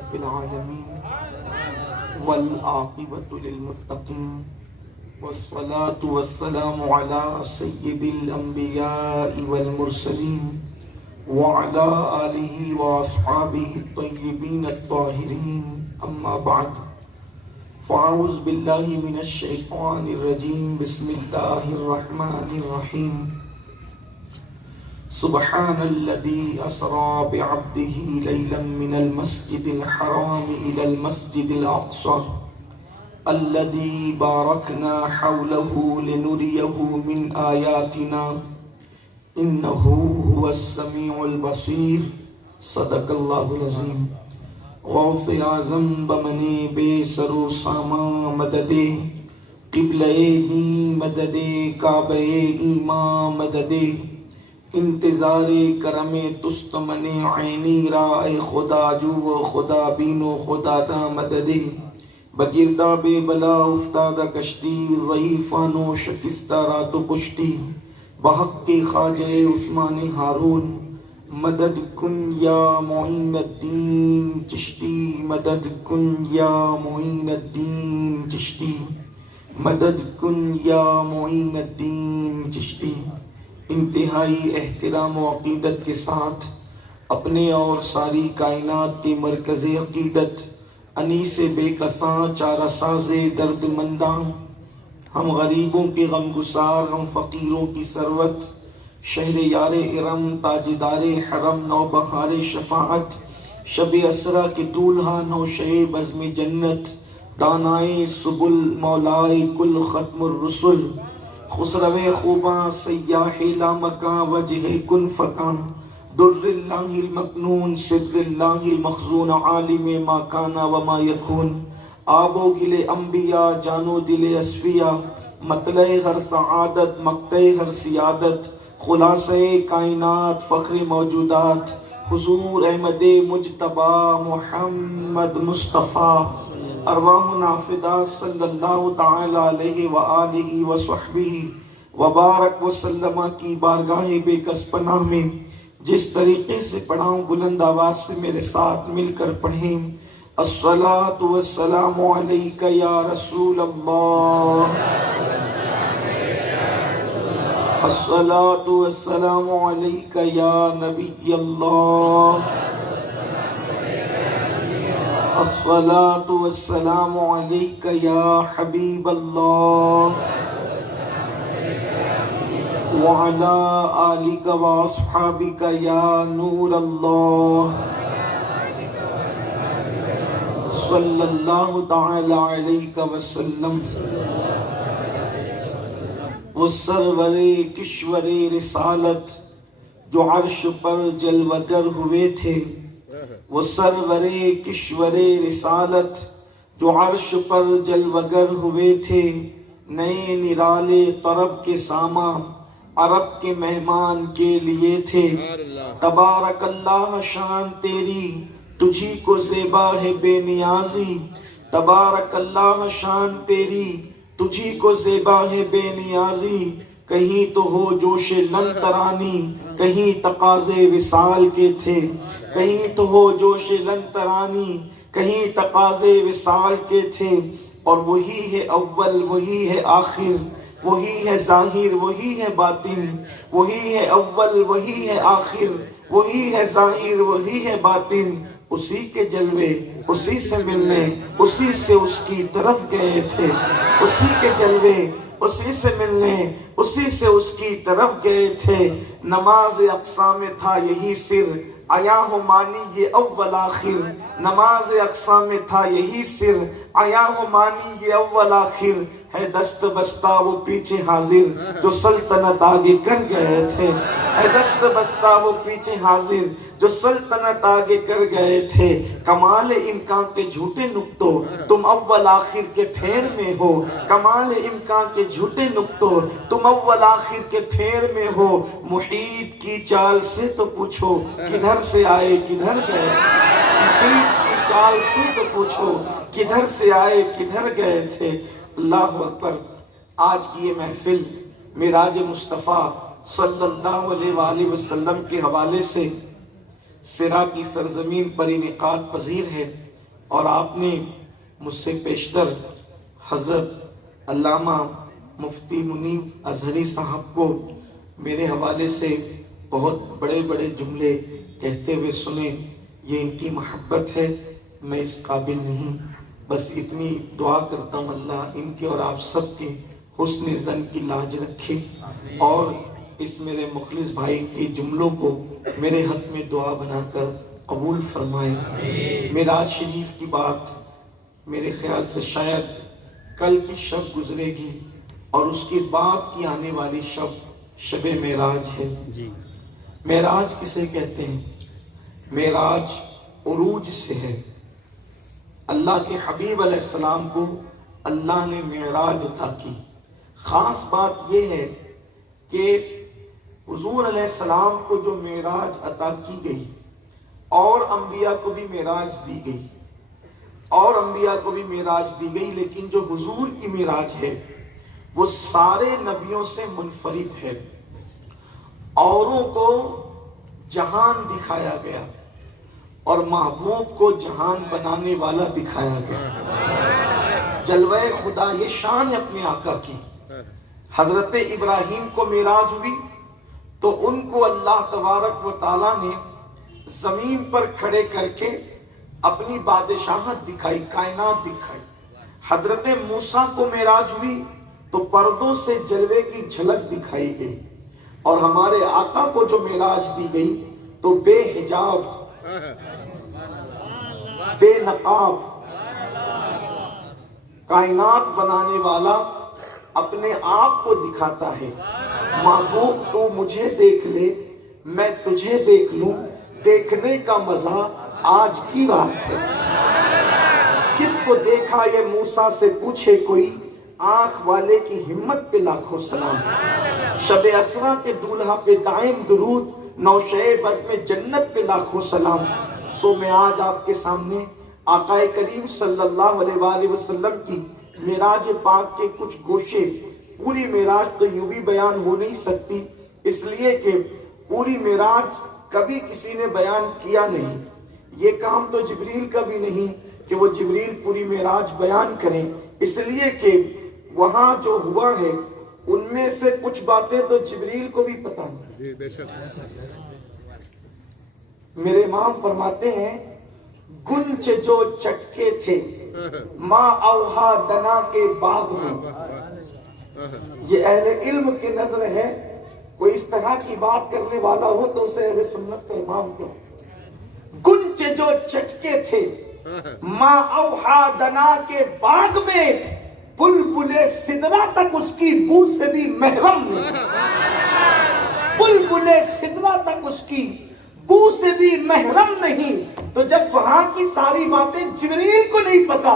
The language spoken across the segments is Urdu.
رب العالمين والعاقبة للمتقين والصلاة والسلام على سيد الأنبياء والمرسلين وعلى آله وأصحابه الطيبين الطاهرين أما بعد فأعوذ بالله من الشيطان الرجيم بسم الله الرحمن الرحيم سبحان الذي أسرى بعبده ليلا من المسجد الحرام إلى المسجد الأقصى الذي باركنا حوله لنريه من آياتنا إنه هو السميع البصير صدق الله العظيم غوث اعظم بمنے بے سرو ساما مددے قبلہ دی مددے کعبہ ایمان مددے انتظار کرم تست من عینی رائے خدا جو و خدا بینو خدا دا مددے بگردہ بے بلا افتادہ کشتی ضعیفانو شکستہ رات و پشتی بحق کے خواجہ عثمان ہارون مدد کن یا معین الدین چشتی مدد کن یا معین الدین چشتی مدد کن یا معین الدین چشتی انتہائی احترام و عقیدت کے ساتھ اپنے اور ساری کائنات کی مرکز عقیدت انیس بے کساں چارہ ساز درد منداں ہم غریبوں کے غم گسار ہم فقیروں کی ثروت شہر یار ارم تاجدار حرم نو بہار شفاعت شب اسرا کے دولہا نو شے بزم جنت دانائے سبل مولائے کل ختم الرسل خسرو خوباں سیاح لامکاں وجہ کن فکاں در اللہ المکنون سر اللہ المخزون عالم ما کانا وما یکون آب و گل انبیاء جانو دل اصفیاء مطلع ہر سعادت مقتع ہر سیادت خلاصہ کائنات فخر موجودات حضور احمد مجتبی محمد مصطفیٰ ارواحنا فدا صلی اللہ تعالی علیہ وآلہ وصحبہ وبارک وسلم کی بارگاہ بے کس پناہ میں جس طریقے سے پڑھاؤں بلند آواز سے میرے ساتھ مل کر پڑھیں الصلاۃ والسلام علیک یا رسول اللہ الصلاۃ والسلام علیک یا نبی اللہ الصلاۃ والسلام علیک یا حبیب اللہ وعلی آلک واصحابک یا نور اللہ صلی اللہ تعالی علیہ وسلم وہ سرور کشور رسالت جو عرش پر جلوگر ہوئے تھے وہ سرور کشور رسالت جو عرش پر جلوگر ہوئے تھے نئے نرالے طرب کے ساما عرب کے مہمان کے لیے تھے تبارک اللہ شان تیری تجھی کو زیبا ہے بے نیازی تبارک اللہ شان تیری تجھی کو زیبا ہے بے نیازی کہیں تو ہو جوش لن ترانی کہیں تقاضے وصال کے تھے کہیں تو ہو جوش لن ترانی کہیں تقاضے وصال کے تھے اور وہی ہے اول وہی ہے آخر وہی ہے ظاہر وہی ہے باطن وہی ہے اول وہی ہے آخر وہی ہے ظاہر وہی ہے باطن اسی کے جلوے اسی سے ملنے اسی سے اس کی طرف گئے تھے اسی کے جلوے اسی سے ملنے اسی سے اس کی طرف گئے تھے. نماز اقصا میں تھا یہی سر آیا ہو مانی یہ اول آخر. نماز اقصا میں تھا یہی سر آیا ہو مانی یہ اول آخر. ہے دست بستہ وہ پیچھے حاضر جو سلطنت آگے کر گئے تھے. ہے دست بستہ وہ پیچھے حاضر جو سلطنت آگے کر گئے تھے. کمال امکان کے جھوٹے نکتوں تم اول آخر کے پھیر میں ہو. کمال امکان کے جھوٹے نکتوں تم اول آخر کے پھیر میں ہو. محیط کی چال سے تو پوچھو کدھر سے آئے کدھر گئے. محیط کی چال سے تو پوچھو کدھر سے آئے کدھر گئے تھے. اللہ اکبر. آج کی یہ محفل معراج مصطفیٰ صلی اللہ علیہ وآلہ وسلم کے حوالے سے سرا کی سرزمین پر انعقاد پذیر ہے، اور آپ نے مجھ سے پیشتر حضرت علامہ مفتی منیب اظہری صاحب کو میرے حوالے سے بہت بڑے بڑے جملے کہتے ہوئے سنے. یہ ان کی محبت ہے، میں اس قابل نہیں. بس اتنی دعا کرتا ہوں اللہ ان کے اور آپ سب کے حسن ظن کی لاج رکھے، اور اس میرے مخلص بھائی کے جملوں کو میرے حق میں دعا بنا کر قبول فرمائے. معراج شریف کی بات میرے خیال سے شاید کل کی شب گزرے گی، اور اس کے بعد کی آنے والی شب شب معراج ہے. معراج کسے کہتے ہیں؟ معراج عروج سے ہے. اللہ کے حبیب علیہ السلام کو اللہ نے معراج عطا کی. خاص بات یہ ہے کہ حضور علیہ السلام کو جو معراج عطا کی گئی، اور انبیاء کو بھی معراج دی گئی، اور انبیاء کو بھی معراج دی گئی، لیکن جو حضور کی معراج ہے وہ سارے نبیوں سے منفرد ہے. اوروں کو جہان دکھایا گیا اور محبوب کو جہان بنانے والا دکھایا گیا. جلوہ خدا یہ شان ہے اپنے آقا کی. حضرت ابراہیم کو معراج ہوئی تو ان کو اللہ تبارک و تعالیٰ نے زمین پر کھڑے کر کے اپنی بادشاہت دکھائی، کائنات دکھائی. حضرت موسیٰ کو معراج ہوئی تو پردوں سے جلوے کی جھلک دکھائی گئی. اور ہمارے آقا کو جو معراج دی گئی تو بے حجاب، بے نقاب، کائنات بنانے والا اپنے آپ کو دکھاتا ہے. محبوب تو مجھے دیکھ لے میں تجھے دیکھ لوں، دیکھنے کا مزہ آج کی رات ہے. کس کو دیکھا یہ موسیٰ سے پوچھے کوئی، آنکھ والے کی ہمت پہ لاکھوں سلام. شب اسرا کے دولہا پہ دائم درود، نوشے بزم جنت پہ لاکھوں سلام. سو میں آج آپ کے سامنے آقا کریم صلی اللہ علیہ وآلہ وسلم کی معراج پاک کے کچھ گوشے، پوری معراج تو یوں بھی بیان ہو نہیں سکتی، اس لیے کہ پوری معراج کبھی کسی نے بیان کیا نہیں. یہ کام تو جبریل کا بھی نہیں کہ وہ جبریل پوری معراج بیان کریں، اس لیے کہ وہاں جو ہوا ہے ان میں سے کچھ باتیں تو جبریل کو بھی پتہ نہیں. میرے امام فرماتے ہیں گنچ جو چٹکے تھے ماں اوہا دنا کے باغ میں. یہ اہل علم کی نظر ہے، کوئی اس طرح کی بات کرنے والا ہو تو اسے اہل سنت کا امام کہو. گنچ جو چٹکے تھے ماں اوہا دنا کے باغ میں، بلبل سدرا تک اس کی بو سے بھی محرم نہیں. بلبل سدرا تک اس کی بو سے بھی محرم نہیں. تو جب وہاں کی ساری باتیں جبریل کو نہیں پتا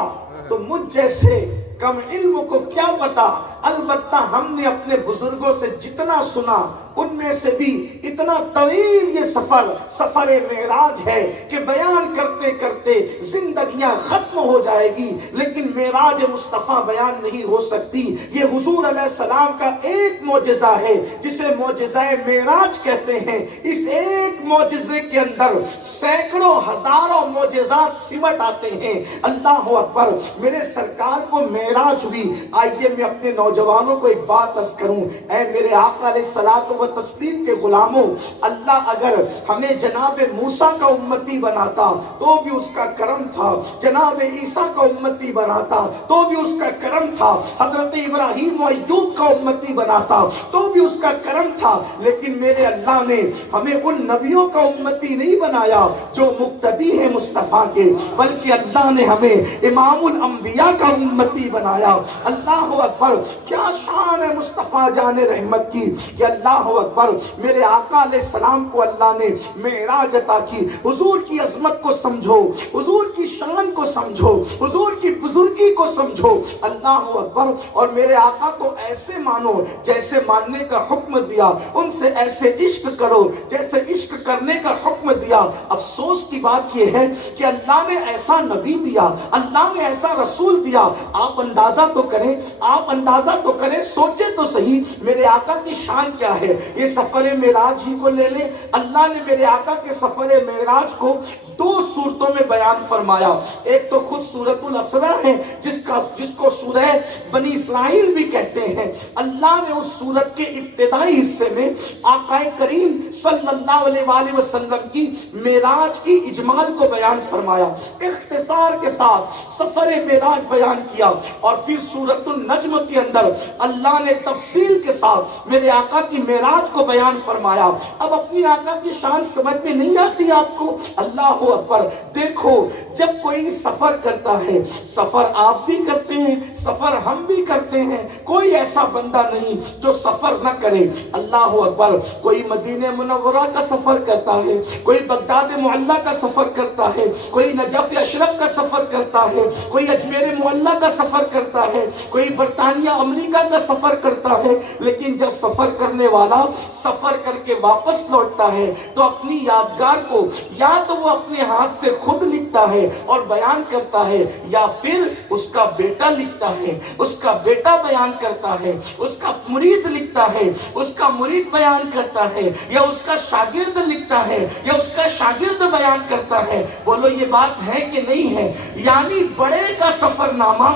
تو مجھ جیسے کم علم کو کیا پتا. البتہ ہم نے اپنے بزرگوں سے جتنا سنا ان میں سے بھی اتنا طویل یہ سفر معراج ہے کہ بیان کرتے کرتے زندگیاں ختم ہو جائے گی، لیکن معراج مصطفیٰ بیان نہیں ہو سکتی. یہ حضور علیہ السلام کا ایک معجزہ ہے جسے معجزہ معراج کہتے ہیں. اس ایک معجزے کے اندر سینکڑوں ہزاروں معجزات سمٹ آتے ہیں. اللہ اکبر. میرے سرکار کو معراج ہوئی. آئیے میں اپنے نوجوانوں کو ایک بات عرض کروں، اے میرے آقا علیہ الصلوۃ و تسلیم کے غلاموں، اللہ اگر ہمیں جناب موسیٰ کا امتی بناتا تو بھی اس کا کرم تھا، جناب عیسیٰ کا امتی بناتا تو بھی اس کا کرم تھا، حضرت ابراہیم و ایوب کا امتی بناتا تو بھی اس کا کرم تھا، لیکن میرے اللہ نے ہمیں ان نبیوں کا امتی نہیں بنایا جو مقتدی ہیں مصطفیٰ کے، بلکہ اللہ نے ہمیں امام الانبیاء کا امتی بنایا۔ اللہ اکبر، کیا شان ہے مصطفیٰ جان رحمت کی کہ اللہ اکبر، میرے آقا علیہ السلام کو اللہ نے معراج عطا کی۔ حضور کی عظمت کو سمجھو، حضور کی شان کو سمجھو، حضور کی بزرگی کو سمجھو، اللہ اکبر، اور میرے آقا کو ایسے مانو جیسے ماننے کا حکم دیا، ان سے ایسے عشق کرو جیسے عشق کرنے کا حکم دیا۔ افسوس کی بات یہ ہے کہ اللہ نے ایسا نبی دیا، اللہ نے ایسا رسول دیا، آپ اندازہ تو کریں، آپ اندازہ تو کریں، سوچیں تو صحیح میرے آقا کی شان کیا ہے۔ یہ سفر معراج ہی کو لے لیں، اللہ نے میرے آقا کے سفر معراج کو دو صورتوں میں بیان فرمایا۔ ایک تو خود سورۃ الاسراء ہے جس کو سورہ بنی اسرائیل بھی کہتے ہیں۔ اللہ نے اس سورت کے ابتدائی حصے میں آقا کریم صلی اللہ علیہ وآلہ وسلم کی معراج کی اجمال کو بیان فرمایا، اختصار کے ساتھ سفر معراج بیان کیا، اور پھر سورۃ النجم کے اندر اللہ نے تفصیل کے ساتھ میرے آقا کی معراج کو بیان فرمایا۔ اب اپنی آقا کی شان سمجھ میں نہیں آتی آپ کو؟ اللہ اکبر، دیکھو جب کوئی سفر کرتا ہے، سفر آپ بھی کرتے ہیں، سفر ہم بھی کرتے ہیں، کوئی ایسا بندہ نہیں جو سفر نہ کرے۔ اللہ اکبر، کوئی مدینہ منورہ کا سفر کرتا ہے، کوئی بغداد معلیٰ کا سفر کرتا ہے، کوئی نجف اشرف کا سفر کرتا ہے، کوئی اجمیر معلیٰ کا سفر کرتا ہے، کوئی برطانیہ امریکہ کا سفر کرتا ہے، لیکن جب سفر کرنے والا سفر کر کے واپس لوٹتا ہے تو اپنی یادگار کو یا تو وہ اپنے ہاتھ سے خود لکھتا ہے اور بیان کرتا ہے، یا پھر اس کا بیٹا لکھتا ہے، اس کا بیٹا بیان کرتا ہے، اس کا مرید لکھتا ہے، اس کا مرید بیان کرتا ہے، یا اس کا شاگرد لکھتا ہے، یا اس کا شاگرد بیان کرتا ہے۔ بولو یہ بات ہے کہ نہیں ہے؟ یعنی بڑے کا سفر نامہ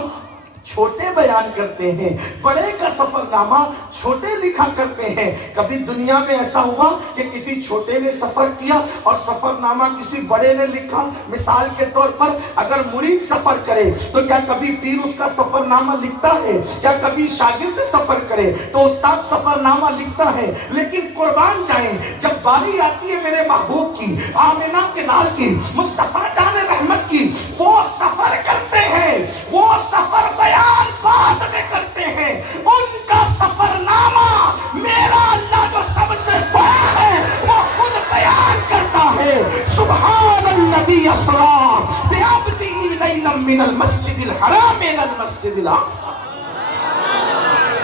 چھوٹے بیان کرتے ہیں، بڑے کا سفر نامہ چھوٹے لکھا کرتے ہیں۔ کبھی دنیا میں ایسا ہوا کہ کسی چھوٹے نے سفر کیا اور سفر نامہ کسی بڑے نے لکھا؟ مثال کے طور پر اگر مرید سفر کرے تو کیا کبھی پیر اس کا سفر نامہ لکھتا ہے؟ کیا کبھی شاگرد سفر کرے تو استاد سفر نامہ لکھتا ہے؟ لیکن قربان جائیں، جب باری آتی ہے میرے محبوب کی، آمنہ کے لال کی، مصطفیٰ جان رحمت کی، وہ سفر کرتے ہیں، وہ سفر بیان بعد میں کرتے ہیں، ان کا سفر نامہ میرا اللہ جو سب سے بڑا ہے وہ خود بیان کرتا ہے۔ سبحان الذی اسریٰ بعبدہ لیلا من المسجد الحرام الی المسجد الاقصی،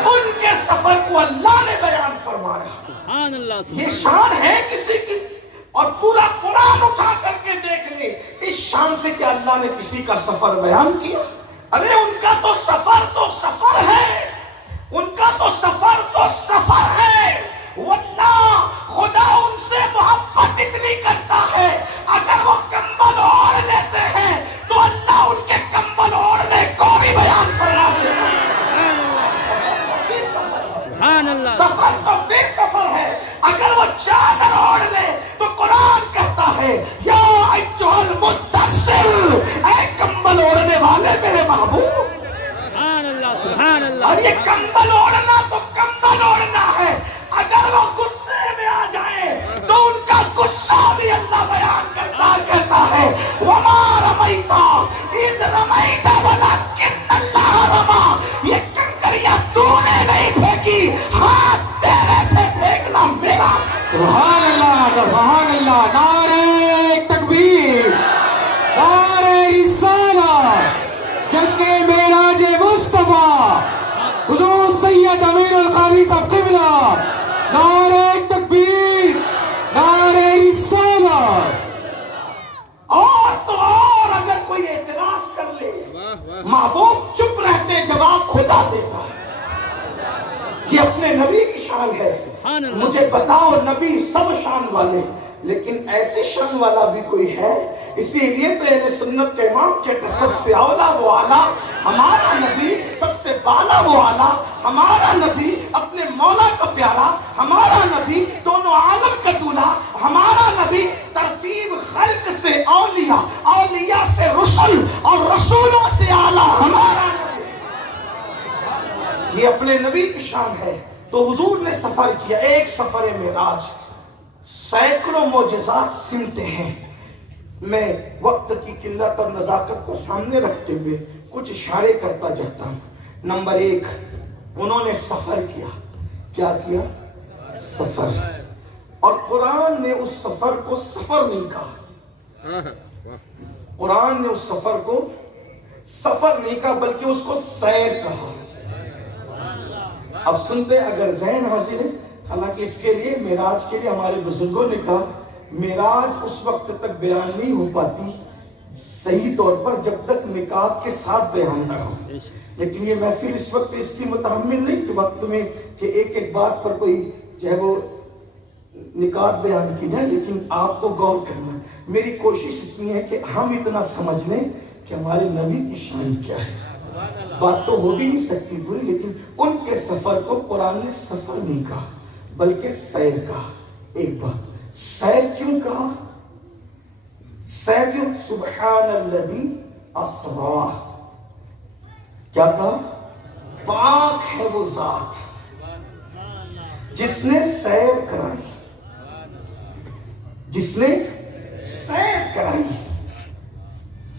ان کے سفر کو اللہ نے بیان فرمایا۔ سبحان اللہ، یہ شان ہے کسی کی؟ اور پورا قرآن اٹھا کر کے دیکھ لے، اس شان سے کہ اللہ نے کسی کا سفر بیان کیا؟ ارے ان کا تو سفر ہے، ان کا تو سفر ہے، واللہ خدا ان سے محبت اتنی کرتا ہے، اگر وہ کمبل اوڑھ لیتے ہیں تو اللہ ان کے کمبل اوڑھنے کو بھی بیان فرما دیتا ہے۔ سبحان اللہ، سفر تو پھر سفر ہے، اگر وہ چادر اوڑھ لے تو قرآن کہتا ہے یا ایھا المدثر، اے کمبل اوڑھنے والے میرے محبوب۔ سبحان اللہ، سبحان اللہ، اور یہ کمبل اوڑھنا تو کمبل اوڑھنا ہے، اگر وہ غصے میں آ جائیں تو ان کا غصہ بھی اللہ بیان کرتا ہے وما رمیت اذ رمیت ولکن اللہ رمی، یہ کنکریاں تو نے نہیں پھینکی، ہاتھ تیرے پہ پھینکنا میرا۔ سبحان اللہ، سبحان اللہ، نعرہ تکبیر، نعرہ رسالت، جشن معراج مصطفیٰ، حضور سید امین القاری صاحب قبلہ، نعرہ تکبیر، نعرہ رسالت۔ اور تو اور اگر کوئی اعتراض کر لے، محبوب چپ رہتے، جواب خدا دیتا ہے۔ یہ اپنے نبی کی شان ہے۔ مجھے بتاؤ نبی سب شان والے، لیکن ایسے شان والا بھی کوئی ہے؟ اسی لیے تو اہل سنت کے امام کہتے سب سے اولا وہ اعلیٰ، ہمارا نبی سب سے بالا وہ آلہ، ہمارا نبی اپنے مولا کا پیارا، ہمارا نبی دونوں عالم کا دولہا، ہمارا نبی ترتیب خلق سے اولیاء، اولیاء سے رسول اور رسولوں سے اعلیٰ ہمارا نبی۔ یہ اپنے نبی کی شان ہے۔ تو حضور نے سفر کیا، ایک سفر معراج، سینکڑوں معجزات سنتے ہیں۔ میں وقت کی قلت اور نزاکت کو سامنے رکھتے ہوئے کچھ اشارے کرتا جاتا ہوں۔ نمبر 1، انہوں نے سفر کیا۔ کیا کیا؟ سفر۔ اور قرآن نے اس سفر کو سفر نہیں کہا، قرآن نے اس سفر کو سفر نہیں کہا بلکہ اس کو سیر کہا۔ اب سنتے اگر ذہن حاضر ہے، حالانکہ اس کے لیے معراج کے لیے ہمارے بزرگوں نے کہا معراج اس وقت تک بیان نہیں ہو پاتی صحیح طور پر جب تک نکات کے ساتھ بیان نہ ہو۔ لیکن یہ محفل اس وقت اس کی متحمل نہیں کہ وقت میں کہ ایک ایک بات پر کوئی جو ہے وہ نکات بیان کی جائے، لیکن آپ کو غور کرنا۔ میری کوشش اتنی ہے کہ ہم اتنا سمجھ لیں کہ ہمارے نبی کی شان کیا ہے۔ بات تو ہو بھی نہیں سکتی پوری، لیکن ان کے سفر کو قرآن نے سفر نہیں کہا بلکہ سیر کہا۔ ایک بات، سیر کیوں کہا؟ سیر کیوں؟ سبحان الذی اسریٰ، کیا کہا؟ پاک ہے وہ ذات جس نے سیر کرائی، جس نے سیر کرائی۔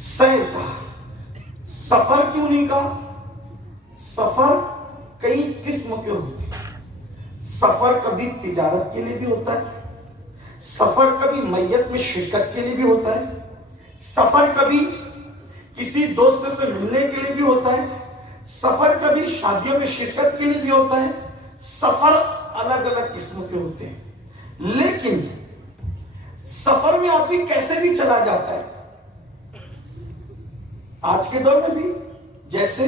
سیر کہا، سفر کیوں نہیں کہا؟ سفر کئی قسم کے ہوتے ہیں۔ سفر کبھی تجارت کے لیے بھی ہوتا ہے، سفر کبھی میت میں شرکت کے لیے بھی ہوتا ہے، سفر کبھی کسی دوست سے ملنے کے لیے بھی ہوتا ہے، سفر کبھی شادیوں میں شرکت کے لیے بھی ہوتا ہے۔ سفر الگ الگ قسم کے ہوتے ہیں، لیکن سفر میں آدمی کیسے بھی چلا جاتا ہے۔ آج کے دور میں بھی جیسے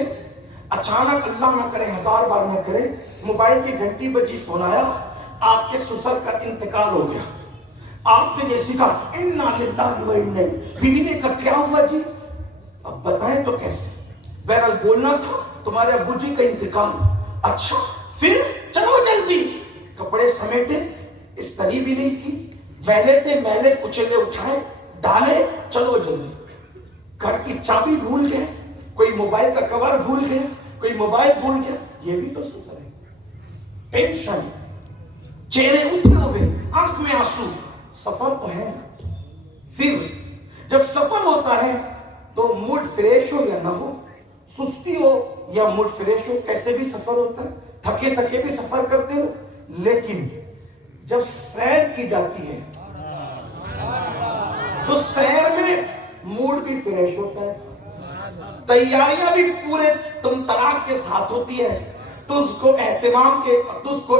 اچانک اللہ نہ کرے، ہزار بار نہ کرے، موبائل کی گھنٹی بجی، فون آیا، آپ کے سسر کا انتقال ہو گیا، آپ نے جیسے کہا انا للہ و انا الیہ، بیوی نے کہا کیا ہوا جی؟ اب بتائیں تو کیسے؟ بہرحال بولنا تھا تمہارے ابو جی کا انتقال۔ اچھا پھر چلو جلدی، کپڑے سمیٹے، استری بھی نہیں کی، میلے تھے میلے کچلے اٹھائے ڈالے، چلو جلدی۔ گھر کی چابی بھول گئے، کوئی موبائل کا کور بھول گیا، کوئی موبائل بھول گیا۔ یہ بھی تو سفر ہے۔ ٹینشن، چہرے اٹھے ہوئے، آنکھ میں آنسو، سفر تو ہے۔ پھر جب سفر ہوتا ہے تو موڈ فریش ہو یا نہ ہو، سستی ہو یا موڈ فریش ہو، کیسے بھی سفر ہوتا ہے، تھکے تھکے بھی سفر کرتے ہو۔ لیکن جب سیر کی جاتی ہے تو سیر میں موڈ بھی فریش ہوتا ہے، تیاریاں بھی پورے تم تراک کے ساتھ ہوتی ہے، تجھ کو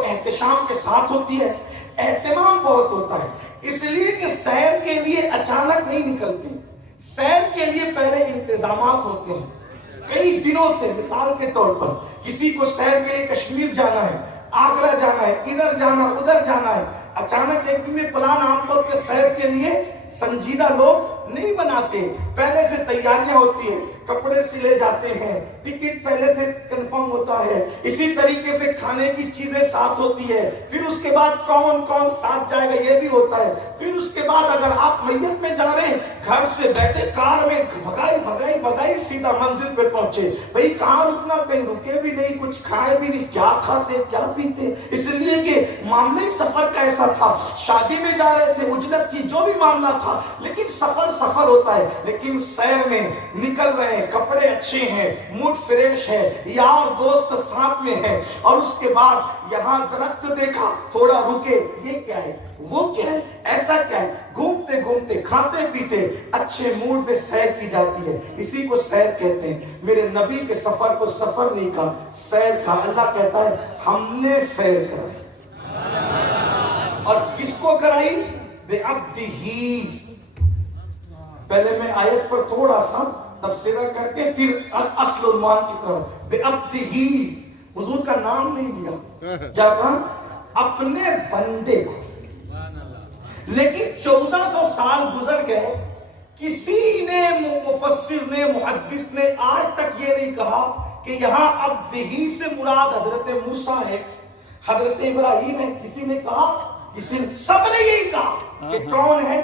احتشام کے ساتھ ہوتی ہے، اہتمام بہت ہوتا ہے۔ اس لیے کہ سیر کے لیے اچانک نہیں نکلتے، سیر کے لیے پہلے انتظامات ہوتے ہیں کئی دنوں سے۔ مثال کے طور پر کسی کو سیر کے لیے کشمیر جانا ہے، آگرہ جانا ہے، ادھر جانا ادھر جانا ہے، اچانک ایک دن میں پلان عام طور پہ سیر کے لیے سنجیدہ لوگ نہیں بناتے، پہلے سے تیاریاں ہوتی ہیں، کپڑے سلے جاتے ہیں، ٹکٹ پہلے سے کنفرم ہوتا ہے، اسی طریقے سے کھانے کی چیزیں ساتھ ہوتی ہے، پھر اس کے بعد کون کون ساتھ جائے گا یہ بھی ہوتا ہے، پھر اس کے بعد اگر آپ میت میں جا رہے ہیں، گھر سے بیٹھے کار میں بھگائی سیدھا منزل پہ پہنچے، بھئی کہاں رکنا، کہیں رکے بھی نہیں، کچھ کھائے بھی نہیں، کیا کھاتے کیا پیتے۔ اس لیے کہ معاملہ سفر کا ایسا تھا، شادی میں جا رہے تھے، اجلت تھی، جو بھی معاملہ تھا، لیکن سفر ہوتا ہے۔ لیکن سیر میں نکل رہے ہیں، کپڑے اچھے ہیں، موڈ فریش ہے، یار دوست ساتھ میں ہے، اور اس کے بعد یہاں درخت دیکھا، تھوڑا رکے، یہ کیا ہے وہ کیا ہے ایسا کیا ہے، گھومتے گھومتے کھاتے پیتے اچھے موڈ میں سیر کی جاتی ہے، اسی کو سیر کہتے ہیں۔ میرے نبی کے سفر کو سفر نہیں کہا، سیر کہا۔ اللہ کہتا ہے ہم نے سیر کرائی، اور کس کو کرائی؟ بِعَبْدِهِ۔ پہلے میں آیت پر تھوڑا سا تفسیرہ کر کے پھر اصل عنوان کی طرف، بِعَبْدِهِ، حضور کا نام نہیں لیا، کیا کہا؟ اپنے بندے کو۔ لیکن 1400 سال گزر گئے، کسی نے مفسر نے محدث نے آج تک یہ نہیں کہا کہ یہاں عبدہی سے مراد حضرت موسیٰ ہے، حضرت ابراہیم ہے، کسی نے کہا، سب نے یہی کہا کہ کون ہے؟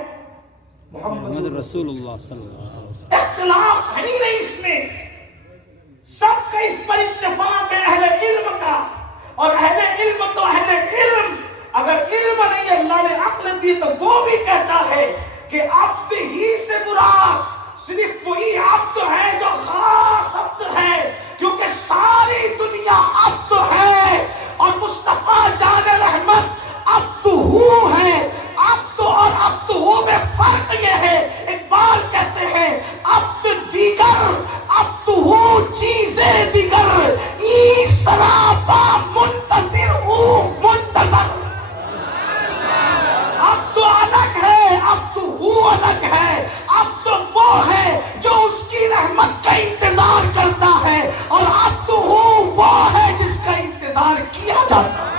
محمد رسول اللہ صلی اللہ علیہ وسلم۔ اختلاف ہے ہی نہیں اس میں، سب کا اس پر اتفاق ہے اہل علم کا، اور اہل علم تو اہل علم، اگر علم نہیں اللہ نے عقل دی تو وہ بھی کہتا ہے کہ عبد ہی سے مراد صرف وہی عبد ہے جو خاص عبد ہے، کیونکہ ساری دنیا عبد ہے، اور مصطفیٰ جان رحمت عبد ہو ہے۔ عبد اور عبد ہو میں فرق یہ ہے، اقبال کہتے ہیں عبد دیگر عبد ہو چیزیں دیگر، ای سراپا منتظر ہو منتظر۔ عبد الگ ہے، عبد ہو الگ ہے، عبد وہ ہے جو اس کی رحمت کا انتظار کرتا ہے، اور عبد ہو وہ ہے جس کا انتظار کیا جاتا ہے۔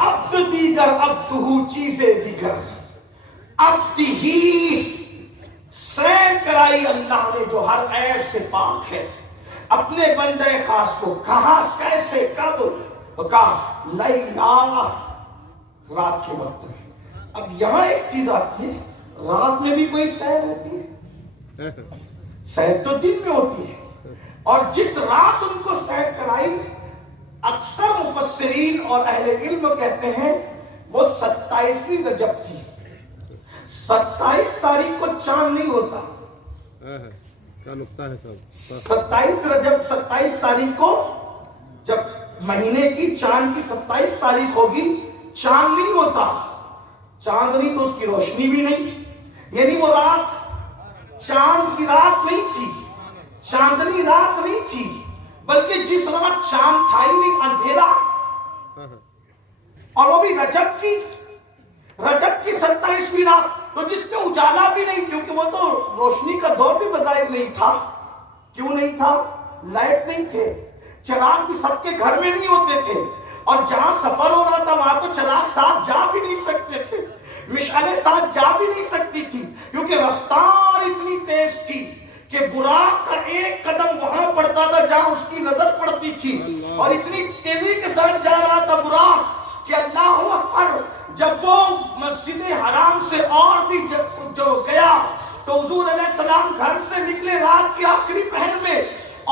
عبد دیگر عبد ہو چیزیں دیگر، عبد ہی سیر کرائی اللہ نے جو ہر عیب سے پاک ہے، اپنے بندے خاص کو کہاں کیسے کب کہا لیلا، رات کے وقت میں۔ اب یہاں ایک چیز آتی ہے، رات میں بھی کوئی سیر ہوتی ہے؟ سیر تو دن میں ہوتی ہے، اور جس رات ان کو سیر کرائی اکثر مفسرین اور اہل علم کہتے ہیں وہ 27ویں رجب تھی۔ 27 تاریخ کو چاند نہیں ہوتا، کیا نقطہ ہے صاحب؟ 27 رجب 27 تاریخ کو جب مہینے کی چاند کی 27 تاریخ ہوگی، چاند نہیں ہوتا، چاند نہیں تو اس کی روشنی بھی نہیں، یعنی وہ رات چاند کی رات نہیں تھی، چاندنی رات نہیں تھی، بلکہ جس رات چاند تھا ہی نہیں، اندھیرا، اور وہ بھی رجب کی 27ویں رات، تو جس میں اجالا بھی نہیں، کیونکہ وہ تو روشنی کا دور بھی بظاہر نہیں تھا۔ کیوں نہیں تھا؟ لائٹ نہیں تھے، چراغ بھی سب کے گھر میں نہیں ہوتے تھے، اور جہاں سفر ہو رہا تھا وہاں تو چراغ ساتھ جا بھی نہیں سکتے تھے، مشعلیں ساتھ جا بھی نہیں سکتی تھی، کیونکہ رفتار اتنی تیز تھی کہ براق کا ایک قدم وہاں پڑتا تھا جہاں اس کی نظر پڑتی تھی، اور اتنی تیزی کے ساتھ جا رہا تھا براق کہ اللہ اکبر، جب وہ مسجد حرام سے اور بھی جو گیا تو حضور علیہ السلام گھر سے نکلے رات کے آخری پہر میں،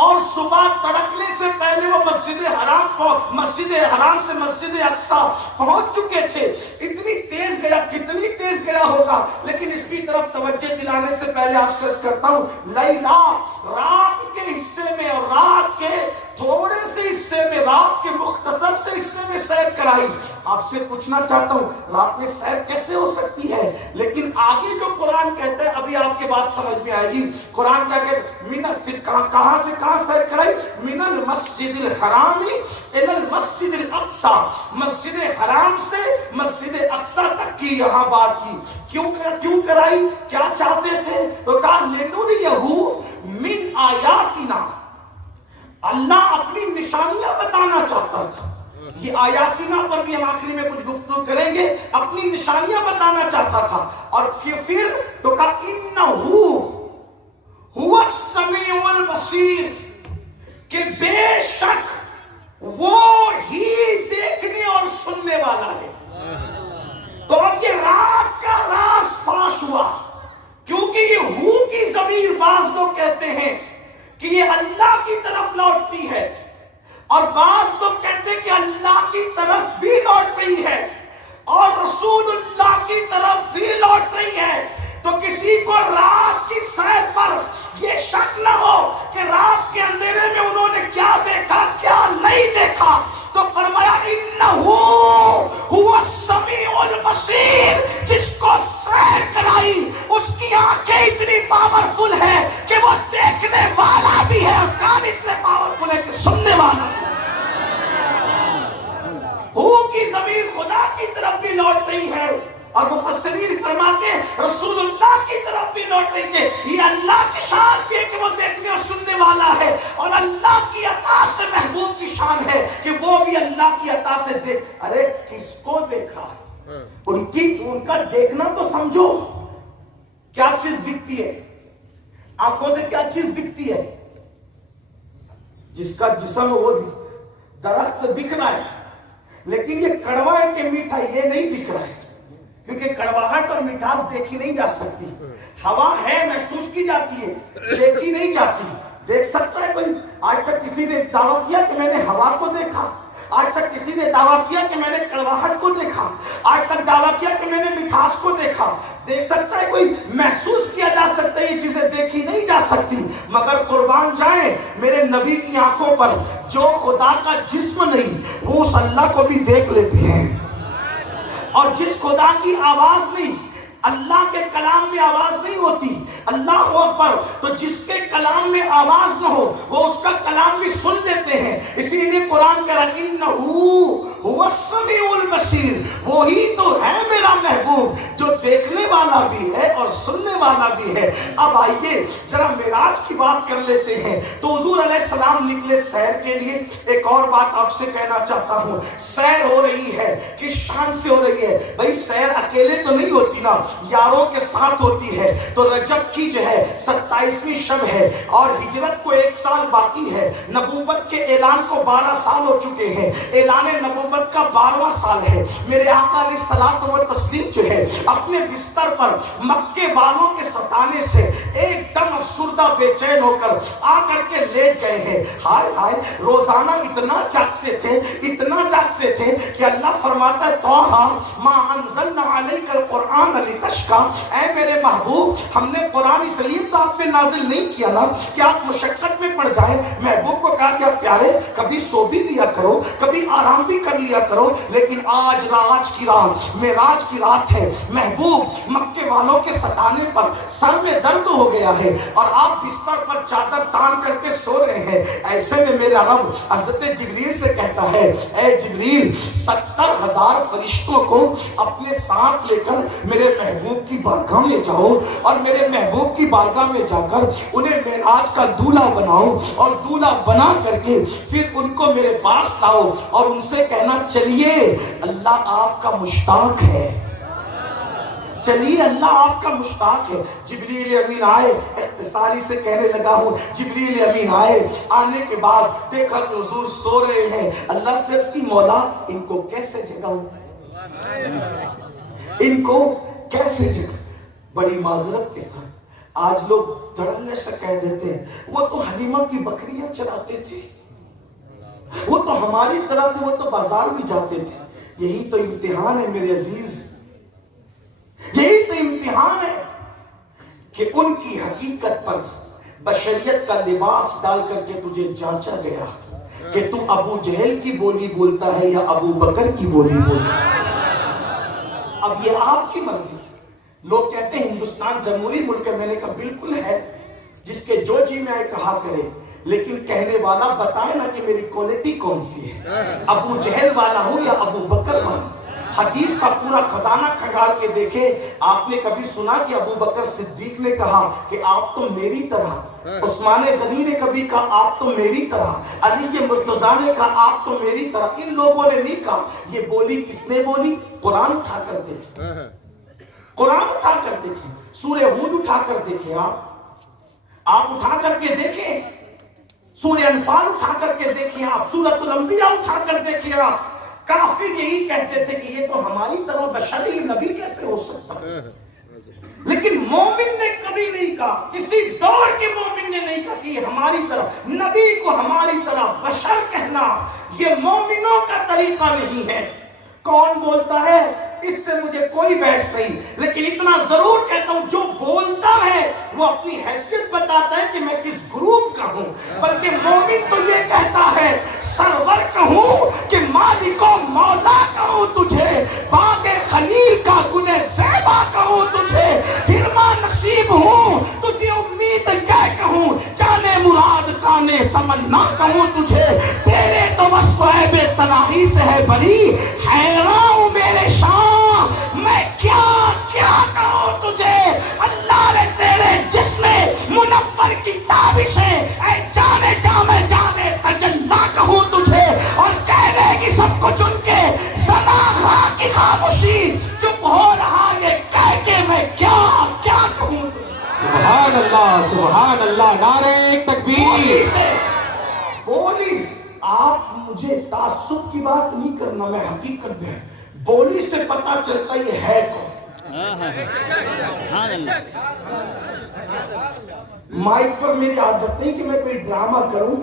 اور صبح تڑکنے سے پہلے وہ مسجد حرام سے مسجد اقصیٰ پہنچ چکے تھے۔ اتنی تیز گیا، کتنی تیز گیا ہوگا، لیکن اس کی طرف توجہ دلانے سے پہلے آپ سے کرتا ہوں، لیلا، رات کے حصے میں اور رات کے تھوڑے سے حصے میں، رات کے مختصر سے حصے میں سیر کرائی۔ آپ سے پوچھنا چاہتا ہوں رات میں سیر کیسے ہو سکتی ہے؟ لیکن آگے جو قرآن کہتا ہے ابھی آپ کے بات سمجھ میں آئے گی۔ قرآن کیا کہتا ہے؟ پھر کہاں سے کہاں سیر کرائی؟ من المسجد الحرام الی المسجد الاقصیٰ، مسجد حرام سے مسجد اقصیٰ تک کی یہاں بات کی۔ کیوں کرائی؟ کیا چاہتے تھے؟ تو کہا لنریہ من آیاتنا، اللہ اپنی نشانیاں بتانا چاہتا تھا۔ یہ آیاتنا پر بھی ہم آخری میں کچھ گفتگو کریں گے، اپنی نشانیاں بتانا چاہتا تھا، اور پھر تو کہا انہو هو السمیع البصیر، کہ بے شک وہ ہی دیکھنے اور سننے والا ہے۔ تو اب یہ رات کا راز فاش ہوا، کیونکہ یہ ہو کی ضمیر بعض لوگ کہتے ہیں کہ یہ اللہ کی طرف لوٹتی ہے، اور بعض لوگ کہتے ہیں کہ اللہ کی طرف بھی لوٹ رہی ہے اور رسول اللہ کی طرف بھی لوٹ رہی ہے۔ تو کسی کو رات کی سیر پر یہ شک نہ ہو کہ رات کے اندھیرے میں انہوں نے کیا دیکھا کیا نہیں دیکھا، تو فرمایا انہو هو السمیع البصیر، جس کو سیر کرائی اس کی آنکھیں اتنی پاورفل ہے کہ وہ دیکھنے والا بھی ہے، اور کان اتنے پاورفل ہے کہ سننے والا ہے۔ ہو کی ضمیر خدا کی طرف بھی لوٹ رہی ہے، اور مفسرین فرماتے ہیں رسول اللہ کی طرف بھی لوٹ رہی تھے۔ یہ اللہ کی شان بھی ہے کہ وہ دیکھنے اور سننے والا ہے، اور اللہ کی عطا سے محبوب کی شان ہے کہ وہ بھی اللہ کی عطا سے دیکھ۔ ارے کس کو دیکھا؟ ان کا دیکھنا تو سمجھو، کیا چیز دکھتی ہے؟ آنکھوں سے کیا چیز دکھتی ہے؟ جس کا جسم وہ درخت دکھ رہا ہے لیکن یہ کڑوا ہے کہ میٹھا یہ نہیں دکھ رہا ہے، کیونکہ کڑواہٹ اور مٹھاس دیکھی نہیں جا سکتی. ہوا ہے محسوس کی جاتی ہے، دیکھی نہیں جاتی. دیکھ سکتا ہے کوئی؟ آج تک کسی نے دعویٰ کیا کہ میں نے ہوا کو دیکھا؟ آج تک کسی نے دعویٰ کیا کہ میں نے کڑواہٹ کو دیکھا؟ آج تک دعویٰ کیا کہ میں نے مٹھاس کو دیکھا؟ دیکھ سکتا ہے کوئی؟ محسوس کیا جا سکتا ہے، یہ چیزیں دیکھی نہیں جا سکتی. مگر قربان جائیں میرے نبی کی آنکھوں پر جو خدا کا جسم نہیں وہ اس اللہ کو بھی دیکھ لیتے ہیں. اور جس خدا کی آواز نہیں، اللہ کے کلام میں آواز نہیں ہوتی، اللہ اکبر، تو جس کے کلام میں آواز نہ ہو وہ اس کا کلام بھی سن لیتے ہیں. اسی لیے قرآن کہہ رہا انہ هو السمیع البصیر، وہی تو ہے میرا محبوب جو دیکھنے والا بھی ہے اور سننے والا بھی ہے. اب آئیے ذرا معراج کی بات کر لیتے ہیں. تو حضور علیہ السلام نکلے سیر کے لیے. ایک اور بات آپ سے کہنا چاہتا ہوں، سیر ہو رہی ہے کس شان سے ہو رہی ہے؟ بھائی سیر اکیلے تو نہیں ہوتی نا، یاروں کے ساتھ ہوتی ہے. تو رجب کی جو ہے 27ویں شب ہے اور ہجرت کو 1 سال باقی ہے. نبوت کے اعلان کو 12 سال ہو چکے ہیں، اعلان نبوت کا 12واں سال ہے. میرے آقا علیہ الصلوۃ والتسلیم جو ہے اپنے بستر پر مکے والوں کے ستانے سے ایک دم افسردہ بے چین ہو کر آ کر کے لیٹ گئے ہیں. ہائے ہائے، روزانہ اتنا جاگتے تھے، اتنا جاگتے تھے کہ اللہ فرماتا ہے طٰہٰ ما انزلنا علیک القرآن لتشقیٰ، اے میرے محبوب ہم نے قرآن اس لیے تو آپ پہ نازل نہیں کیا نا کہ آپ مشقت میں پڑ جائیں. محبوب کو کہا کہ پیارے کبھی سو بھی لیا کرو، کبھی آرام بھی کر لیا کرو، لیکن آج کی رات معراج کی رات ہے. محبوب مکے والوں کے ستانے پر سر میں درد ہو گیا ہے اور آپ بستر پر چادر تان کر کے سو رہے ہیں. ایسے میں میرا رب حضرت جبریل سے کہتا ہے اے جبریل 70,000 فرشتوں کو اپنے ساتھ لے کر میرے محبوب کی بارگاہ میں جاؤ اور میرے محبوب کی بارگاہ میں جا کر انہیں معراج کا دولہا بناؤ اور دولہا بنا کر کے پھر ان کو میرے پاس لاؤ اور ان سے کہنا چلیے اللہ آپ کا مشتاق ہے، چلیے اللہ آپ کا مشتاق ہے. جبریل امین آئے، اختصاری سے کہنے لگا ہوں، جبریل امین آئے، آنے کے بعد دیکھا کہ حضور سو رہے ہیں. اللہ سے اس کی مولا ان کو کیسے جگاؤں، ان کو کیسے جگاؤں. بڑی معذرت کے ساتھ آج لوگ دھڑلے سے کہہ دیتے ہیں وہ تو حلیمہ کی بکریاں چراتے تھے، وہ تو ہماری طرح تھے، وہ تو بازار بھی جاتے تھے. یہی تو امتحان ہے میرے عزیز، یہی تو امتحان ہے کہ ان کی حقیقت پر بشریت کا لباس ڈال کر کے تجھے جانچا گیا کہ تو ابو جہل کی بولی بولتا ہے یا ابو بکر کی بولی بولتا ہے. اب یہ آپ کی مرضی. لوگ کہتے ہیں ہندوستان جمہوری ملک ہے، میں نے کہا بالکل ہے، جس کے جو جی میں آئے کہا کرے، لیکن کہنے والا بتائے نا کہ میری کوالٹی کون سی ہے، ابو جہل والا ہوں یا ابو بکر والا. حدیث کا پورا خزانہ کھنگال کے دیکھے. آپ نے کبھی سنا کہ ابو بکر صدیق نے کہا کہ آپ تو میری طرح، عثمان غنی نے کبھی کہا آپ تو میری طرح، علی مرتضیٰ نے کہا آپ تو میری طرح. ان لوگوں نے نہیں کہا. یہ بولی کس نے بولی؟ قرآن اٹھا کر دیکھیں، قرآن اٹھا کر دیکھیں، سورہ ہود اٹھا کر دیکھیں، آپ اٹھا کر کے دیکھیں، سورہ انفال اٹھا کر کے دیکھیں، آپ سورۃ الانبیاء اٹھا کر دیکھیں. آپ کافر یہی کہتے تھے کہ یہ تو ہماری طرح بشر ہے، یہ نبی کیسے ہو سکتا ہے؟ لیکن مومن نے کبھی نہیں کہا، کسی دور کے مومن نے نہیں کہا کہ یہ ہماری طرح، نبی کو ہماری طرح بشر کہنا یہ مومنوں کا طریقہ نہیں ہے. کون بولتا ہے اس سے مجھے کوئی بحث نہیں، لیکن اتنا ضرور کہتا ہوں جو بولتا ہے وہ اپنی حیثیت بتاتا ہے کہ میں کس گروپ کا ہوں. بلکہ مومن تو یہ کہتا ہے سرور کہوں کہ مالک و مولا کہوں تجھے، باغ خلیل کا گنہ زیبا کہوں تجھے، ہرما نصیب ہوں تجھے امید کہوں، جانے مراد کانے تمنا کہوں تجھے. تیرے تو وصف عیب تناہی سے ہے بری، حیراں ہوں میرے شاہ میں کیا کیا کہوں تجھے. اللہ نے تیرے جسم منور کی تابشیں اے جانے جامے جانے تجلا کہوں تجھے. اور کہنے کی سب کو چن کے زناخا کی خاموشی چپ ہو رہا یہ کہہ کے میں کیا کیا کہوں تجھے. سبحان اللہ، سبحان اللہ، نعرہ تکبیر. بولی آپ مجھے تعصب کی بات نہیں کرنا، میں حقیقت میں بولی سے پتا چلتا یہ ہے کون۔ سبحان اللہ۔ مائک پر میری عادت نہیں کہ میں کوئی ڈرامہ کروں،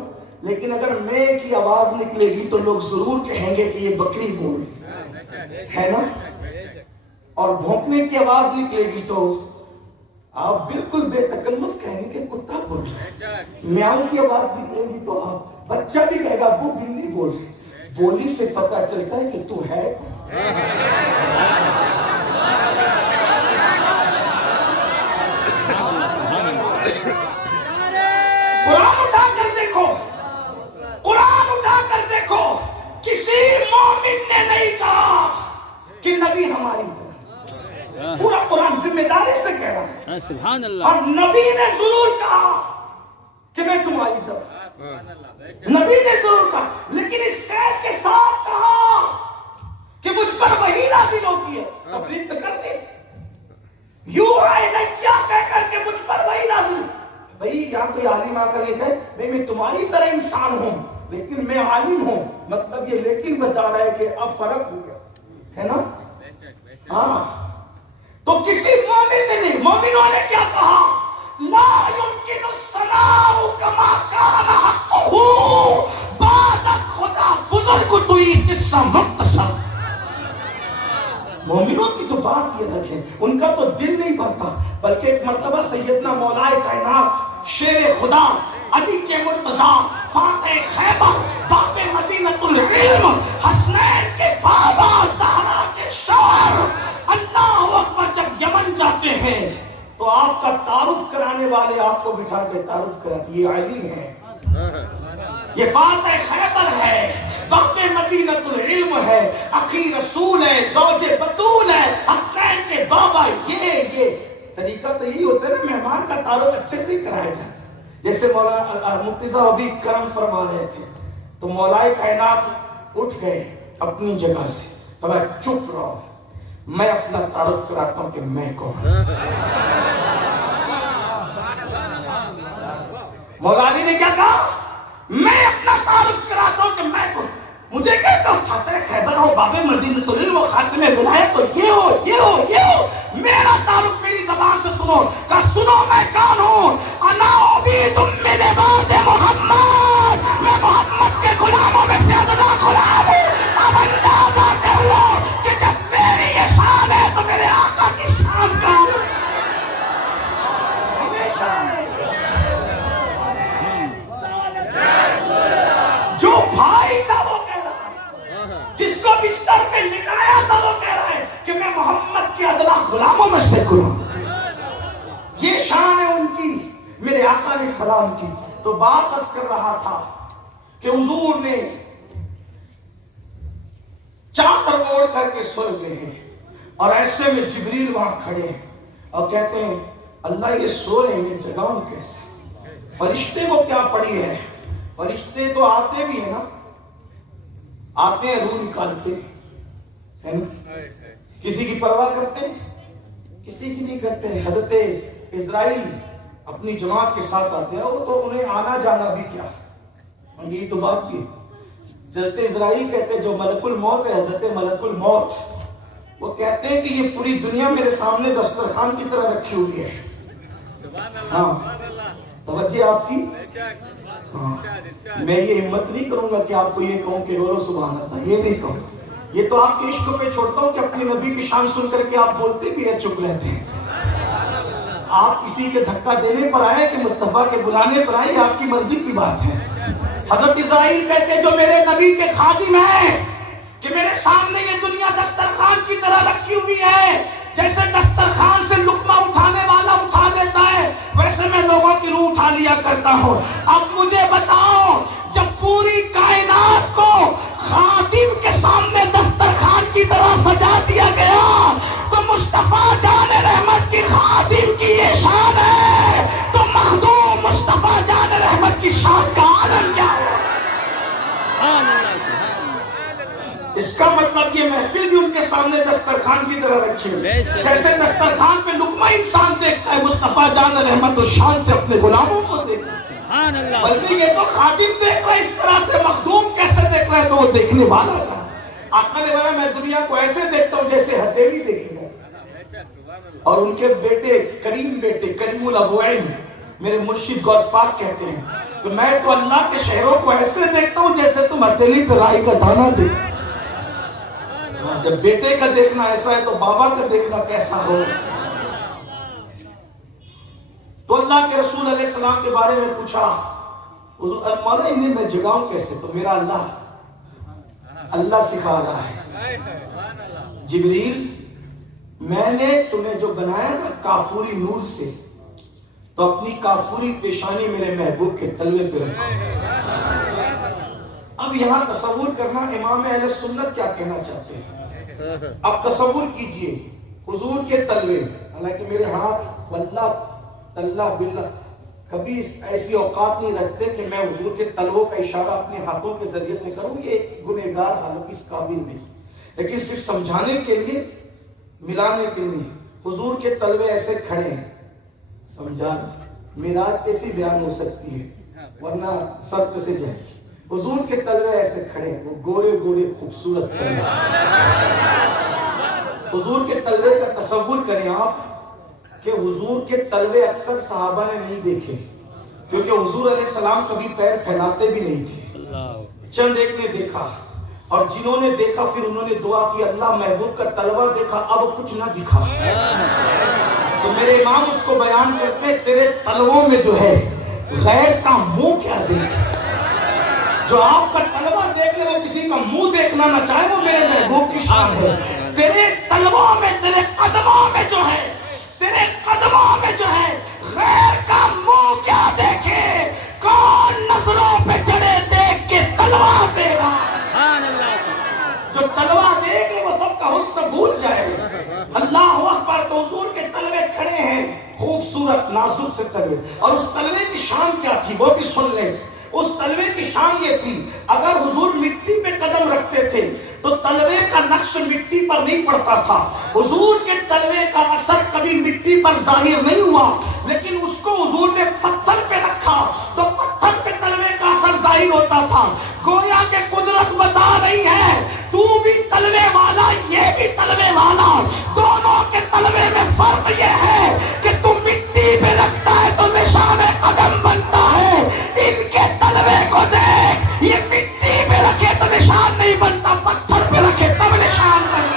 لیکن اگر میں کی آواز نکلے گی تو لوگ ضرور کہیں گے کہ یہ بکری بول ہے نا، اور بھونکنے کی آواز نکلے گی تو آپ بالکل بے تکلف کہیں گے کہ کتا بول رہا ہے، میاؤں کی آواز نکلے گی تو آپ بچہ بھی کہے گا ابو بلی بول رہی۔ بولی سے پتا چلتا ہے کہ تو ہے کون۔ قرآن اٹھا کر دیکھو، قرآن اٹھا کر دیکھو، کسی مومن نے نہیں کہا کہ نبی ہماری طرح، پورا قرآن ذمہ داری سے کہہ رہا ہے، سبحان اللہ۔ اور نبی نے ضرور کہا کہ میں تمہاری طرح، نبی نے ضرور کہا، لیکن اس قید کے ساتھ کہا کہ مجھ پر وحی نازل ہوتی ہے، تفریق تو کر دے، یوں آئے نہ کیا کہہ کر کہ مجھ پر وحی نازل، بھئی یہاں کوئی عالم آ کر یہ کہے میں تمہاری طرح انسان ہوں لیکن میں عالم ہوں، مطلب یہ لیکن بتا رہا ہے کہ اب فرق ہو گیا ہے نا۔ ہاں تو کسی مومن نے نہیں، مومنوں نے کیا کہا؟ لا يمكن الصلاة كما كان حقه بعد خدا بزرگ تو یہ قصہ مختصر۔ مومنوں کی تو بات یہ رکھیں، ان کا تو دل نہیں بھرتا، بلکہ ایک مرتبہ سیدنا مولا کائنات شیر خدا علی کے مرتضیٰ فاتح خیبر باب مدینۃ العلم حسنین کے بابا زہرا کے شوہر اللہ اکبر جب یمن جاتے ہیں تو آپ کا تعارف کرانے والے آپ کو بٹھا کے تعارف کراتے، یہ علی ہے، یہ فاتح خیبر ہے، باب مدینۃ العلم ہے، اخی رسول ہے، زوج بطول ہے، حسنین کے بابا، یہ طریقہ تو یہی ہوتا ہے نا، مہمان کا تعارف اچھے سے کرایا جائے۔ جیسے مولانا مفتی صاحب ابھی کرم فرما رہے تھے تو مولا کائنات اٹھ گئے اپنی جگہ سے، تو میں چپ رہا ہوں، میں اپنا تعارف کراتا ہوں کہ میں کون۔ مولا علی نے کیا کہا؟ میں اپنا تعارف کراتا ہوں کہ میں کون۔ مجھے کہتا ہوں فاتح خیبر ہو، باب مدینۃ العلم، خاتم ولایت ہو، یہ ہو یہ ہو یہ ہو، میرا تعارف میری زبان سے سنو، کہ سنو میں کون ہوں؟ انا عبید من عباد محمد، میں محمد کے غلاموں میں سے ادنا غلام ہوں۔ اب اندازہ کر لو کہ جب میری یہ شان ہے تو میرے آقا کی شان کا جو بھائی تھا وہ کہہ رہا ہے، جس کو بستر پہ لٹایا تھا وہ کہہ رہا ہے کہ میں محمد کی ادنا غلاموں میں سے ہوں۔ یہ شان ہے ان کی، میرے آقا علیہ السلام کی۔ تو بات عرض کر رہا تھا کہ حضور نے چادر اوڑھ کر کے سوئے ہوئے ہیں اور ایسے میں جبریل وہاں کھڑے ہیں اور کہتے ہیں اللہ یہ سو رہے ہیں، جگاؤں کیسے؟ فرشتے کو کیا پڑی ہے؟ فرشتے تو آتے بھی ہیں نا، آتے ہیں روح نکالتے ہیں، کسی کی پرواہ کرتے ہیں؟ کسی کی نہیں کرتے۔ حضرت اسرائیل اپنی جماعت کے ساتھ آتے ہیں، وہ تو انہیں آنا جانا بھی کیا، یہ تو بات بھی۔ حضرت اسرائیل کہتے ہیں جو ملک الموت ہے، حضرت ملک الموت، وہ کہتے ہیں کہ یہ پوری دنیا میرے سامنے دسترخوان کی طرح رکھی ہوئی ہے۔ ہاں توجہ آپ کی، میں یہ ہمت نہیں کروں گا کہ آپ کو یہ کہوں کہ بولو سبحان اللہ، یہ نہیں کہوں، یہ تو آپ کے عشق پہ چھوڑتا ہوں کہ اپنی نبی کی شان سن کر کے آپ بولتے بھی ہیں، چپ رہتے ہیں۔ آپ کسی کے دھکا دینے پر آئے کہ مصطفیٰ کے بلانے پر آئے، آپ کی مرضی کی بات ہے۔ حضرت اسرائیل کہتے جو میرے نبی کے خادم ہیں کہ میرے سامنے یہ دنیا دسترخوان کی طرح رکھی ہوئی ہے، جیسے دسترخوان سے لقمہ اٹھانے والا اٹھا لیتا ہے ویسے میں لوگوں کی روح اٹھا لیا کرتا ہوں۔ اب مجھے بتاؤ جب پوری کائنات کو خادم کے سامنے دسترخوان کی طرح سجا دیا گیا تو مصطفیٰ جان رحمت کی خادم کی یہ شان ہے، تو مخدوم مصطفیٰ جان رحمت کی شان کا عالم کیا ہے؟ اس کا مطلب یہ محفل بھی ان کے سامنے دسترخوان کی طرح رکھی ہے، جیسے دسترخوان پہ لقمہ انسان دیکھتا ہے، مصطفیٰ جان رحمت و شان سے اپنے غلاموں کو دیکھتا ہے۔ سبحان اللہ بلکہ یہ تو خادم دیکھ رہا ہے اس طرح سے، مخدوم کیسے دیکھ رہا ہے تو وہ دیکھنے والا جانا۔ آقا نے بولا میں دنیا کو ایسے دیکھتا ہوں جیسے ہتھیلی دیکھی جائے۔ اور ان کے بیٹے کریم الابوین میرے مرشد غوث پاک کہتے ہیں کہ میں تو اللہ کے شہروں کو ایسے دیکھتا ہوں جیسے تم ہتھیلی پہ رائی کا دانہ دیکھتے۔ جب بیٹے کا دیکھنا ایسا ہے تو بابا کا دیکھنا کیسا ہو؟ تو اللہ کے رسول علیہ السلام کے بارے میں پوچھا، مولا انہیں میں جگاؤں کیسے؟ تو میرا اللہ سکھا رہا ہے، جبریل میں نے تمہیں جو بنایا نا کافوری نور سے، تو اپنی کافوری پیشانی میرے محبوب کے تلوے پہ رکھو۔ اب یہاں تصور کرنا امام اہل سنت کیا کہنا چاہتے ہیں۔ اب تصور کیجئے حضور کے تلوے، حالانکہ میرے ہاتھ واللہ اللہ باللہ کبھی ایسی اوقات نہیں رکھتے کہ میں حضور کے تلووں کا اشارہ اپنے ہاتھوں کے ذریعے سے کروں، یہ گنہگار حالت اس قابل نہیں، لیکن صرف سمجھانے کے لیے، ملانے کے لیے حضور کے تلوے ایسے کھڑے ہیں، سمجھانا میراج کیسی بیان ہو سکتی ہے ورنہ سر پہ سے جائے۔ حضور کے تلوے ایسے کھڑے ہیں، وہ گورے گورے خوبصورت تلوے۔ حضور کے تلوے کا تصور کریں آپ کہ حضور کے تلوے اکثر صحابہ نے نہیں دیکھے، کیونکہ حضور علیہ السلام کبھی پیر پھیلاتے بھی نہیں تھے، چند ایک نے دیکھا، اور جنہوں نے دیکھا پھر انہوں نے دعا کی اللہ محبوب کا تلوہ دیکھا اب کچھ نہ دکھا۔ تو میرے امام اس کو بیان کرتے تیرے تلووں میں جو ہے غیر کا منہ کیا دیکھے، جو آپ کا تلوہ دیکھ لے وہ کسی کا منہ دیکھنا نہ چاہے، وہ میرے محبوب کی شان ہے۔ تیرے تلووں میں، تیرے قدموں میں جو ہے، تیرے قدموں میں جو ہے غیر کا منہ کیا دیکھے، کون نظروں پہ چڑھے دیکھ کے تلوہ دے رہا، جو تلوہ دیکھ لے وہ سب کا حسن بھول جائے۔ اللہ اکبر۔ تو حضور کے تلوے کھڑے ہیں، خوبصورت نازک سے تلوے، اور اس تلوے کی شان کیا تھی وہ بھی سن لیں۔ اس تلوے کی شان یہ تھی اگر حضور مٹی پہ قدم رکھتے تھے تو تلوے کا نقش مٹی پر نہیں پڑتا تھا، حضور کے تلوے کا اثر کبھی مٹی پر ظاہر نہیں ہوا، لیکن اس کو حضور نے پتھر پہ رکھا تو پتھر پہ تلوے کا اثر ظاہر ہوتا تھا۔ گویا کہ قدرت بتا رہی ہے تو بھی تلوے والا، یہ بھی تلوے والا، دونوں کے تلوے میں فرق یہ ہے کہ تم مٹی پہ رکھتا ہے تو نشان قدم بنتا ہے، ان کے تلوے کو دیکھ، یہ مٹی پہ رکھے تو نشان نہیں بنتا، پتھر پہ رکھے تب نشان بنتا۔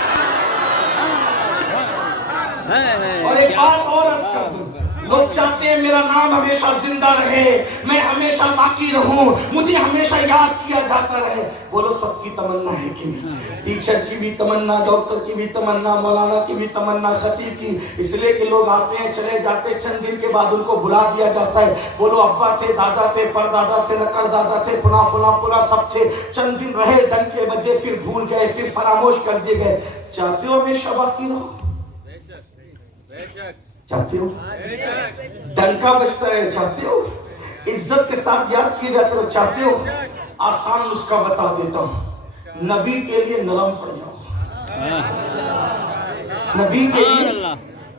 اور ایک بات اور عرض کر دوں، لوگ چاہتے ہیں میرا نام ہمیشہ زندہ رہے، میں ہمیشہ باقی رہوں، مجھے ہمیشہ یاد کیا جاتا رہے۔ بولو سب کی تمنا ہے کہ نہیں؟ ٹیچر کی بھی تمنا، ڈاکٹر کی بھی تمنا، مولانا کی بھی تمنا، خطیب کی، اس لیے کہ لوگ آتے ہیں چلے جاتے، چند دن کے بعد ان کو بلا دیا جاتا ہے۔ بولو ابا تھے، دادا تھے، پردادا تھے، لکڑ دادا تھے، پنا پورا سب تھے، چند دن رہے، ڈنکے بجے، پھر بھول گئے، پھر فراموش کر دیے گئے۔ چاہتے ہو ہمیشہ باقی رہو؟ چاہتے ہو؟ ڈنکا بجتا ہے چاہتے ہو؟ عزت کے ساتھ یاد کیے جاتے ہو چاہتے ہو؟ آسان نسخہ بتا دیتا ہوں، نبی کے لیے نرم پڑ جاؤ، نبی کے لیے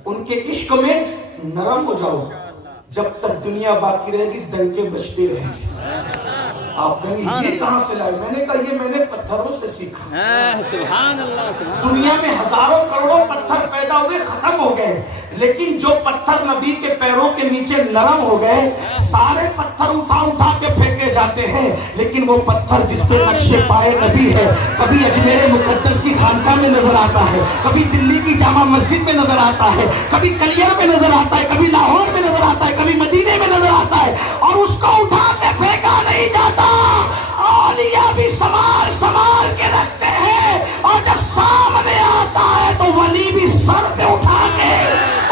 ان کے عشق میں نرم ہو جاؤ، جب تک دنیا باقی رہے گی ڈنکے بجتے رہیں گے۔ آپ کہیں گے یہ کہاں سے لائے؟ میں نے کہا یہ میں نے پتھروں سے سیکھا۔ سبحان اللہ۔ دنیا میں ہزاروں کروڑوں پتھر پیدا ہوئے، ختم ہو گئے، لیکن جو پتھر نبی کے پیروں کے نیچے نرم ہو گئے، سارے پتھر اٹھا کے پھینکے جاتے ہیں، لیکن وہ پتھر جس پہ نقش پائے نبی ہے، کبھی اجمیر مقدس کی خانقاہ میں نظر آتا ہے، کبھی دلی کی جامع مسجد میں نظر آتا ہے، کبھی کلیئر میں نظر آتا ہے، کبھی لاہور میں نظر آتا ہے، کبھی مدینے میں نظر آتا ہے، اور اس کو اٹھا کے پھینکا نہیں جاتا۔ اولیاء بھی سنبھال کے رکھتے ہیں، اور جب سامنے آتا ہے تو ولی بھی سر پہ اٹھا کے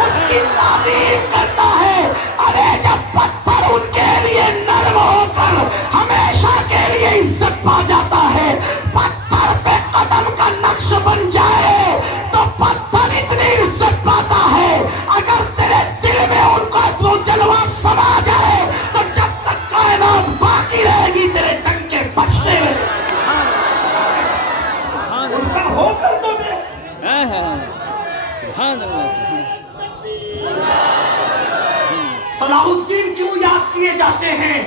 اس کی تعظیم کرتا ہے۔ ارے جب پتھر ان کے لیے نرم ہو کر ہمیشہ کے لیے عزت پا جاتا ہے، پتھر پہ قدم کا نقش بن جائے تو پتھر اتنی عزت پاتا ہے، اگر تیرے دل میں ان کا وہ جلوہ سما جائے تو جب تک کائنات باقی رہے گی تیرے ڈنکے بجتے رہے، ان کا ہو کر تو دے۔ صلاح الدین کیوں یاد کیے جاتے ہیں؟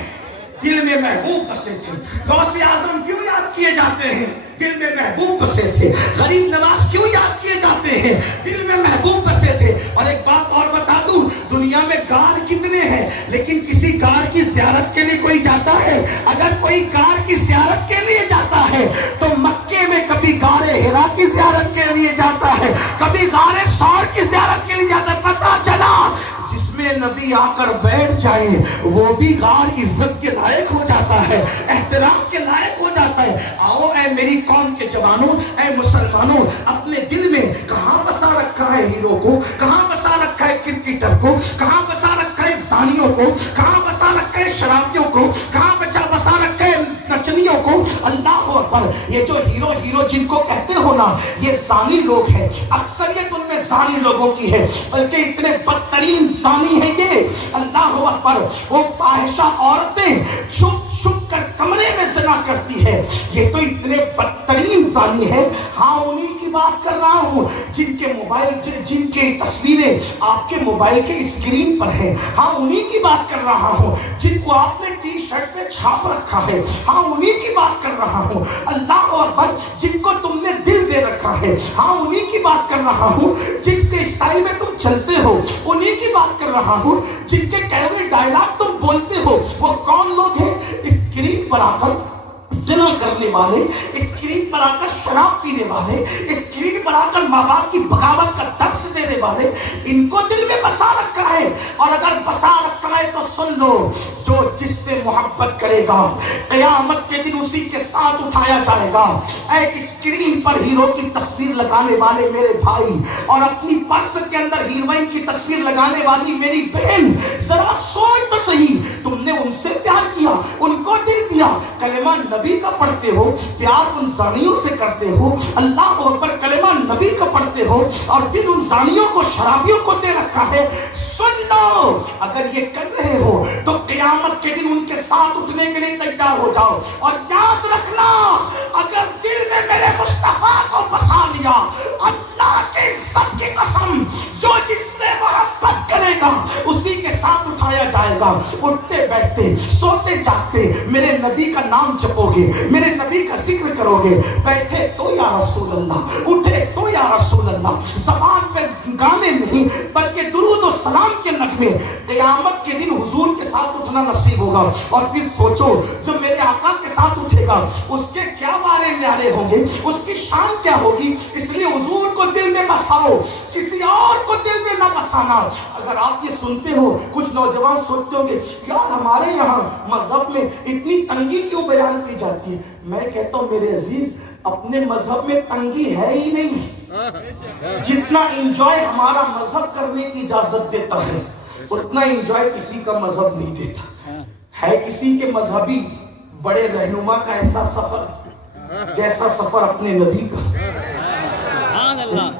دل میں محبوب بسے تھے. غوث اعظم کیوں یاد کیے جاتے ہیں؟ دل میں محبوب بسے تھے. غریب نواز کیوں یاد کیے جاتے ہیں؟ دل میں محبوب بسے تھے. اور ایک بات اور بتا دوں، دنیا میں غار کتنے ہیں، لیکن کسی غار کی زیارت کے لیے کوئی جاتا ہے؟ اگر کوئی غار کی زیارت کے لیے جاتا ہے تو مکے میں کبھی غار ہرا کی زیارت کے لیے جاتا ہے، کبھی غار ثور کی زیارت کے لیے جاتا ہے. پتہ چلا جس میں نبی آ کر بیٹھ جائے وہ بھی غار عزت کے لائق ہو جاتا ہے، احترام کے لائق ہو جاتا ہے. آؤ اے میری قوم کے جوانوں، اے مسلمانوں، اپنے دل میں کہاں بسا رکھا ہے ہیرو کو، کہاں بسا رکھا ہے کرکٹر کو، کہاں بسا رکھا ہے زانیوں کو، کہاں بسا رکھا ہے شرابیوں کو، کہاں بسا رکھا ہے نچنیوں کو. اللہ اکبر. یہ جو ہیرو جن کو کہتے ہو نا، یہ زانی لوگ ہیں. اکثریت ان میں زانی لوگوں کی ہے، بلکہ اتنے بدترین زانی ہیں یہ. اللہ اکبر. وہ فاحشہ عورتیں چھپ چھپ کر کمرے میں زنا کرتی ہے، یہ تو اتنے بدترین زانی ہے. ہاں انہی کی بات کر رہا ہوں جن کے موبائل، جن کی تصویریں آپ کے موبائل کے اسکرین پر ہیں. ہاں انہی کی بات کر رہا ہوں جن کو آپ نے ٹی شرٹ پہ چھاپ رکھا ہے. ہاں انہی کی بات کر رہا ہوں. اللہ اکبر. جن کو تم نے دل دے رکھا ہے، ہاں انہی کی بات کر رہا ہوں. جس کے اسٹائل میں تم چلتے ہو انہی کی بات کر رہا ہوں. جن کے کہے ہوئے ڈائلاگ تم بولتے ہو وہ کون لوگ ہیں؟ اسکرین پر آ کر زنا کرنے والے، اسکرین پر آ کر شراب پینے والے، اسکرین پر آ کر ماں باپ کی بغاوت کا درس دینے والے. ان کو دل میں بسا رکھا ہے. اور اگر بسا رکھا ہے تو سن لو، جو جس سے محبت کرے گا قیامت کے دن اسی کے ساتھ اٹھایا جائے گا. اے اسکرین پر ہیرو کی تصویر لگانے والے میرے بھائی، اور اپنی پرس کے اندر ہیروئن کی تصویر لگانے والی میری بہن، ذرا سوچ تو صحیح. تم نے ان سے پیار کیا، ان کو دل دیا، کلمہ نبی کا پڑھتے ہو، پیار ان زانیوں سے کرتے ہو. اللہ اکبر. کلمہ نبی کا پڑھتے ہو اور دل ان زانیوں کو، شرابیوں کو دے رکھا ہے. سن لو، اگر یہ کر رہے ہو تو قیامت کے دن ان کے ساتھ اٹھنے کے لیے تیار ہو جاؤ. اور یاد رکھنا، اگر دل میں میرے مصطفیٰ کو بسا لیا، اللہ کے سب کی قسم، جو جس سے محبت کرے گا اسی کے ساتھ اٹھایا جائے گا. اٹھتے بیٹھتے، سوتے جاگتے میرے نبی کا نام جپو گے، میرے نبی کا ذکر کرو گے. بیٹھے تو یا رسول اللہ، اٹھے تو یا رسول اللہ. زبان پہ گانے نہیں بلکہ درود و سلام کے نغمے. قیامت کے دن حضور کے ساتھ اٹھنا نصیب ہوگا. اور پھر سوچو، جو میرے آقا کے ساتھ اٹھے گا اس کے کیا بارے نیارے ہوں گے، اس کی شان کیا ہوگی. اس لیے حضور کو دل میں بساؤ، کسی اور کو دل میں نہ بسانا. اگر آپ یہ سنتے ہو، کچھ نوجوان سوچتے ہوں گے یار ہمارے یہاں مذہب میں اتنی تنگی کیوں بیان کی جاتی ہے. میں کہتا ہوں میرے عزیز، اپنے مذہب میں تنگی ہے ہی نہیں. جتنا انجوائے ہمارا مذہب کرنے کی اجازت دیتا ہے اتنا انجوائے کسی کا مذہب نہیں دیتا ہے. کسی کے مذہبی بڑے رہنما کا ایسا سفر جیسا سفر اپنے نبی کا. سبحان اللہ.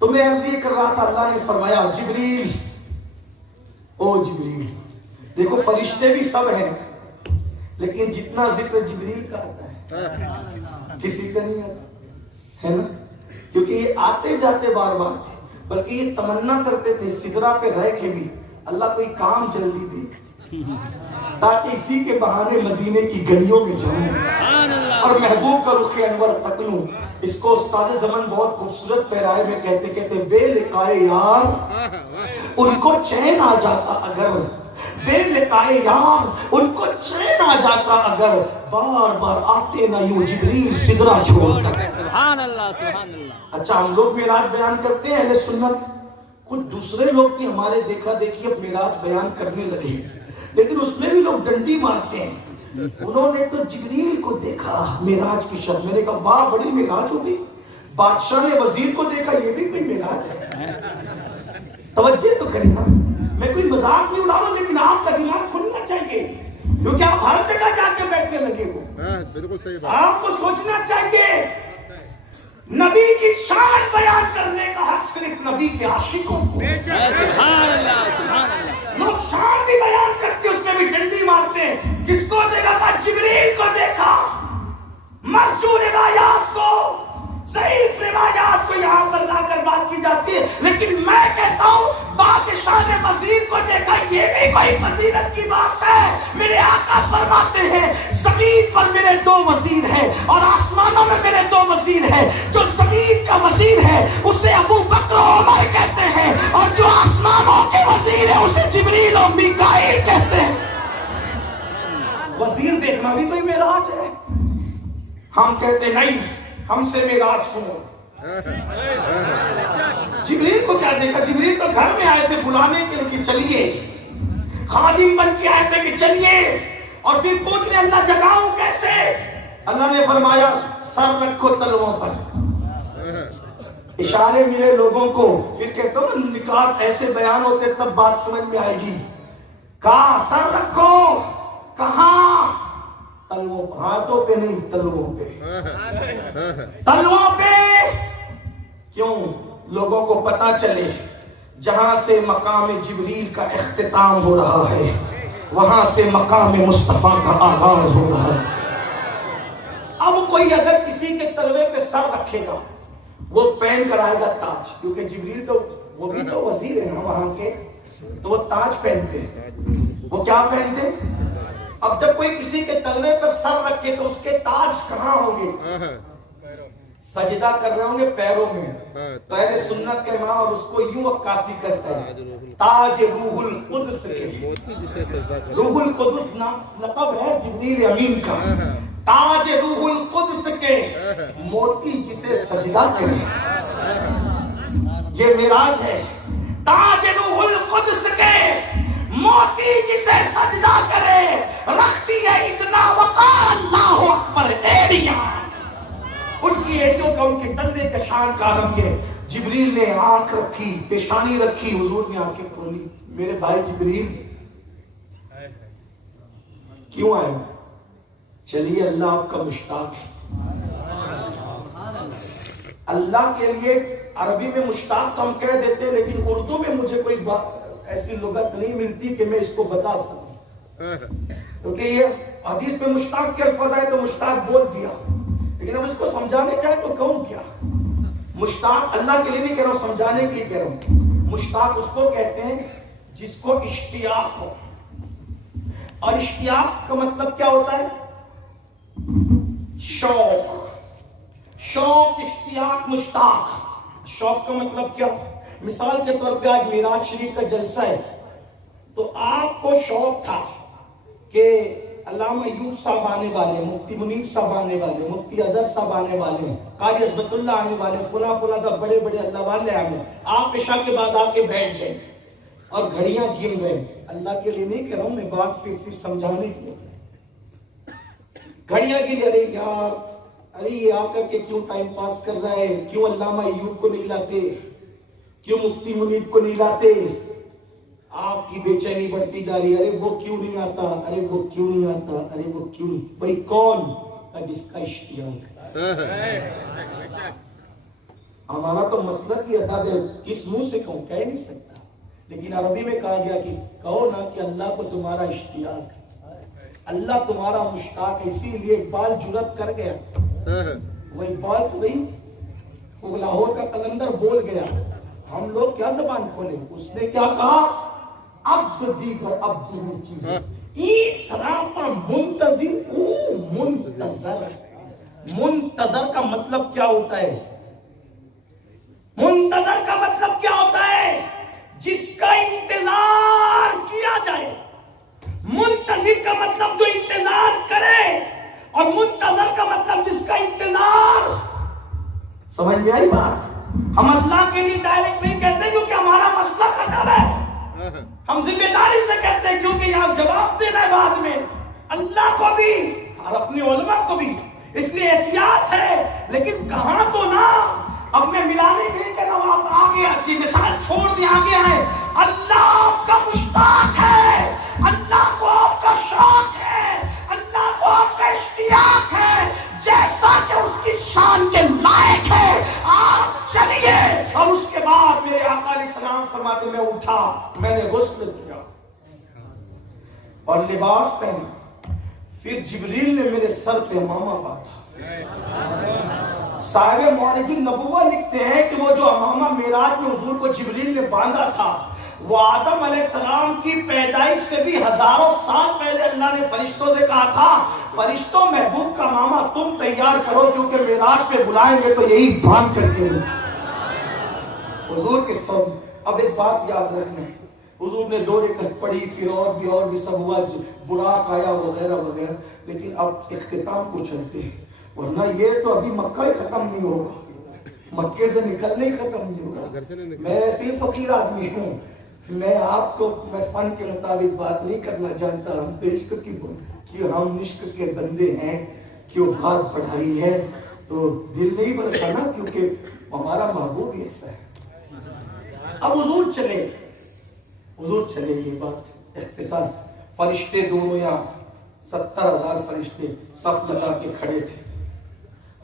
تو میں عرض یہ کر رہا تھا، اللہ نے فرمایا جبریل، او جبریل. دیکھو فرشتے بھی سب ہیں لیکن جتنا ذکر جبریل کا آتا ہے کسی کا نہیں آتا ہے نا. کیونکہ یہ آتے جاتے بار بار تھے، بلکہ یہ تمنا کرتے تھے سدرا پہ رہ کے بھی اللہ کوئی کام جلدی دے تاکہ اسی کے بہانے مدینے کی گلیوں میں جاؤں اور محبوب کا رخ انور تک لوں. اس کو استاد زمن بہت خوبصورت پیرائے میں کہتے بے لقائے یار ان کو چین آ جاتا اگر، بے لقائے یار ان کو چین آ جاتا اگر، بار بار آتے نہ یوں جبریل سدرا چھوڑ کر. سبحان اللہ سبحان اللہ. اچھا ہم لوگ معراج بیان کرتے ہیں اہل سنت، کچھ دوسرے لوگ بھی ہمارے دیکھا دیکھی اب معراج بیان کرنے لگے، لیکن اس میں بھی لوگ ڈنڈی مارتے ہیں. انہوں نے تو جبریل کو دیکھا معراج کی شب. میں نے کہا واہ بڑی معراج ہو گئی. بادشاہ نے وزیر کو دیکھا، یہ بھی کوئی معراج ہے؟ توجہ تو کریں نا. میں کوئی مذاق نہیں اڑا رہا لیکن آپ کا دماغ کھلنا چاہیے کیونکہ آپ ہر جگہ جا کے بیٹھنے لگے ہو. بالکل صحیح بات. آپ کو سوچنا چاہیے نبی کی شان بیان کرنے کا حق صرف نبی کے عاشقوں کو. سبحان اللہ سبحان اللہ. لوگ شان بھی بیان کرتے اس میں بھی ڈنڈی مارتے. کس کو دیکھا تھا؟ جبریل کو دیکھا. مرجو روایات کو، ضعیف روایات کو یہاں پر لا کر بات کی جاتی ہے، لیکن میں کہتا ہوں بادشاہ اللہ نے وزیر کو دیکھا یہ بھی کوئی فضیلت کی بات ہے. میرے آقا فرماتے ہیں زمین پر میرے 2 وزیر ہیں اور آسمانوں میں میرے 2 وزیر ہیں. جو زمین کا وزیر ہے اسے ابو بکر و عمر کہتے ہیں اور جو آسمانوں کے وزیر ہے اسے جبریل و میکائیل کہتے ہیں. وزیر دیکھنا بھی کوئی معراج ہے. ہم کہتے نہیں, ہم سے معراج سنو. جبریل کو کیا دیکھا؟ جبریل تو گھر میں آئے تھے بلانے کے لیے کہ چلیے, خادم بن کے آئے تھے کہ چلیے, اور پھر پوچھ لے اللہ جگاؤں کیسے؟ اللہ نے فرمایا سر رکھو تلووں پر. اشارے ملے لوگوں کو. پھر کہتے ہو نا نکات ایسے بیان ہوتے تب بات سمجھ میں آئے گی. کہاں سر رکھو؟ کہاں؟ تلووں پر, ہاتھوں پہ نہیں, تلووں پہ. تلووں پہ کیوں؟ لوگوں کو پتا چلے جہاں سے مقام جبریل کا اختتام ہو رہا ہے وہاں سے مقام مصطفیٰ کا آغاز ہو رہا ہے. اب کوئی اگر کسی کے تلوے پہ سر رکھے گا وہ پہن کر آئے گا تاج, کیونکہ جبریل تو وہ بھی تو وزیر ہے نا وہاں کے, تو وہ تاج پہنتے ہیں. وہ کیا پہنتے ہیں؟ اب جب کوئی کسی کے تلوے پر سر رکھے تو اس کے تاج کہاں ہوں گے؟ سجدہ کر رہے ہوں گے پیروں میں. پہلے سنت کا امام اور اس کو یوں عکاسی کرتا ہے تاج روح القدس کے. روح القدس لقب ہے جبریل امین کا. تاج روح القدس کے موتی جسے سجدہ کرے, یہ معراج ہے. تاج روح القدس کے موتی جسے سجدہ کرے رکھتی ہے اتنا وقار اللہ اکبر ایڑیاں. ان کی ایڑیوں کا ان کے تلوے کا شان کا عالم یہ. جبریل نے آنکھ رکھی, پیشانی رکھی, حضور نے آنکھیں کھولی. میرے بھائی جبریل کیوں آئے؟ چلیے اللہ آپ کا مشتاق ہے. اللہ کے لیے عربی میں مشتاق تو ہم کہہ دیتے ہیں لیکن اردو میں مجھے کوئی ایسی لغت نہیں ملتی کہ میں اس کو بتا سکوں, کیونکہ یہ حدیث پہ مشتاق کے الفاظ آئے تو مشتاق بول دیا, لیکن اب اس کو سمجھانے چاہے تو کہوں کیا؟ مشتاق اللہ کے لیے نہیں کہہ رہا ہوں, سمجھانے کے لیے کہہ رہا ہوں. مشتاق اس کو کہتے ہیں جس کو اشتیاق ہو, اور اشتیاق کا مطلب کیا ہوتا ہے؟ شوق. شوق, اشتیاق, مشتاق. شوق کا مطلب کیا؟ مثال کے طور پہ آج معراج شریف کا جلسہ ہے تو آپ کو شوق تھا کہ علامہ ایوب صاحب آنے والے, مفتی منیر صاحب آنے والے, مفتی اظہر صاحب آنے والے, قاری عصمت اللہ آنے والے, فلاں صاحب بڑے بڑے اللہ والے آنے. آپ عشاء کے بعد آ کے بیٹھ گئے اور گھڑیاں گن گئے. اللہ کے لیے نہیں کہہ رہا ہوں میں بات, پھر صرف سمجھانے کی. گھڑیاں گن, ارے یار, ارے یہ آ کر کے کیوں ٹائم پاس کر رہا ہے, کیوں علامہ ایوب کو نہیں لاتے, کیوں مفتی منیر کو نہیں لاتے. آپ کی بے چینی بڑھتی جا رہی ہے, ارے وہ کیوں نہیں آتا, ارے وہ کیوں نہیں آتا, ارے وہ کیوں نہیں. بھائی کون؟ جس کا اشتیاق. ہمارا تو مسئلہ کی ادب ہے, کس منہ سے کہوں, کہہ نہیں سکتا, لیکن عربی میں کہا گیا کہ کہو نا کہ اللہ کو تمہارا اشتیاق ہے, اللہ تمہارا مشتاق ہے. اسی لیے اقبال جرأت کر گیا. وہ اقبال تو نہیں, وہ لاہور کا قلندر بول گیا, ہم لوگ کیا زبان کھولیں. اس نے کیا کہا؟ عبد دیگر عبد چیزیں ایسرا پر منتظر او منتظر. منتظر کا مطلب کیا ہوتا ہے؟ منتظر کا مطلب کیا ہوتا ہے؟ جس کا انتظار کیا جائے. منتظر کا مطلب جو انتظار کرے, اور منتظر کا مطلب جس کا انتظار. سمجھ میں آئی بات؟ ہم اللہ کے لیے ڈائریکٹ نہیں کہتے کیونکہ ہمارا مسئلہ ختم ہے. ہم ذمہ داری سے کہتے ہیں کیونکہ یہاں جواب دینا ہے بعد میں, اللہ کو بھی اور اپنے علماء کو بھی. اس لیے احتیاط ہے, لیکن کہاں تو نا. اب میں ملانے کے لیے کہہ رہا ہوں, آپ آگے آتی مثال چھوڑ دیں, آگے آئے. اللہ آپ کا مشتاق ہے, اللہ کو آپ کا شوق ہے, اللہ کو آپ کا اشتیاق ہے, جیسا کہ اس کی شان کے لائق ہے. آپ چلیے. اور اس کے بعد میرے آقا علیہ السلام فرماتے میں اٹھا, میں نے غسل کیا اور لباس پہنا. پھر جبریل نے میرے سر پہ امامہ باندھا. صاحب معرج النبوہ لکھتے ہیں کہ وہ جو امامہ معراج میں حضور کو جبریل نے باندھا تھا وہ آدم علیہ السلام کی پیدائش سے بھی ہزاروں سال پہلے اللہ نے فرشتوں سے کہا تھا فرشتوں محبوب کا ماما تم تیار کرو کیونکہ معراج پہ بلائیں گے تو یہی باندھ کر کے حضور کے سب. اب ایک بات یاد رکھنا ہے, حضور نے 2 رکعت پڑھی, پھر اور بھی سب ہوا, براق آیا وغیرہ وغیرہ, لیکن اب اختتام کو چلتے ہیں, ورنہ یہ تو ابھی مکہ ہی ختم نہیں ہوگا, مکے سے نکلنے ختم نہیں ہوگا. میں ایسے ہی فقیر آدمی ہوں, میں آپ کو میں فن کے مطابق بات نہیں کرنا جانتا, ہم تو عشق کی کہ ہم عشق کے بندے ہیں, کیوں بات پڑھائی ہے تو دل نہیں بڑھتا نا, کیونکہ ہمارا محبوب ہی ایسا ہے. اب حضور چلے یہ بات اختصاص, فرشتے دونوں یہاں 70,000 فرشتے صف لگا کے کھڑے تھے,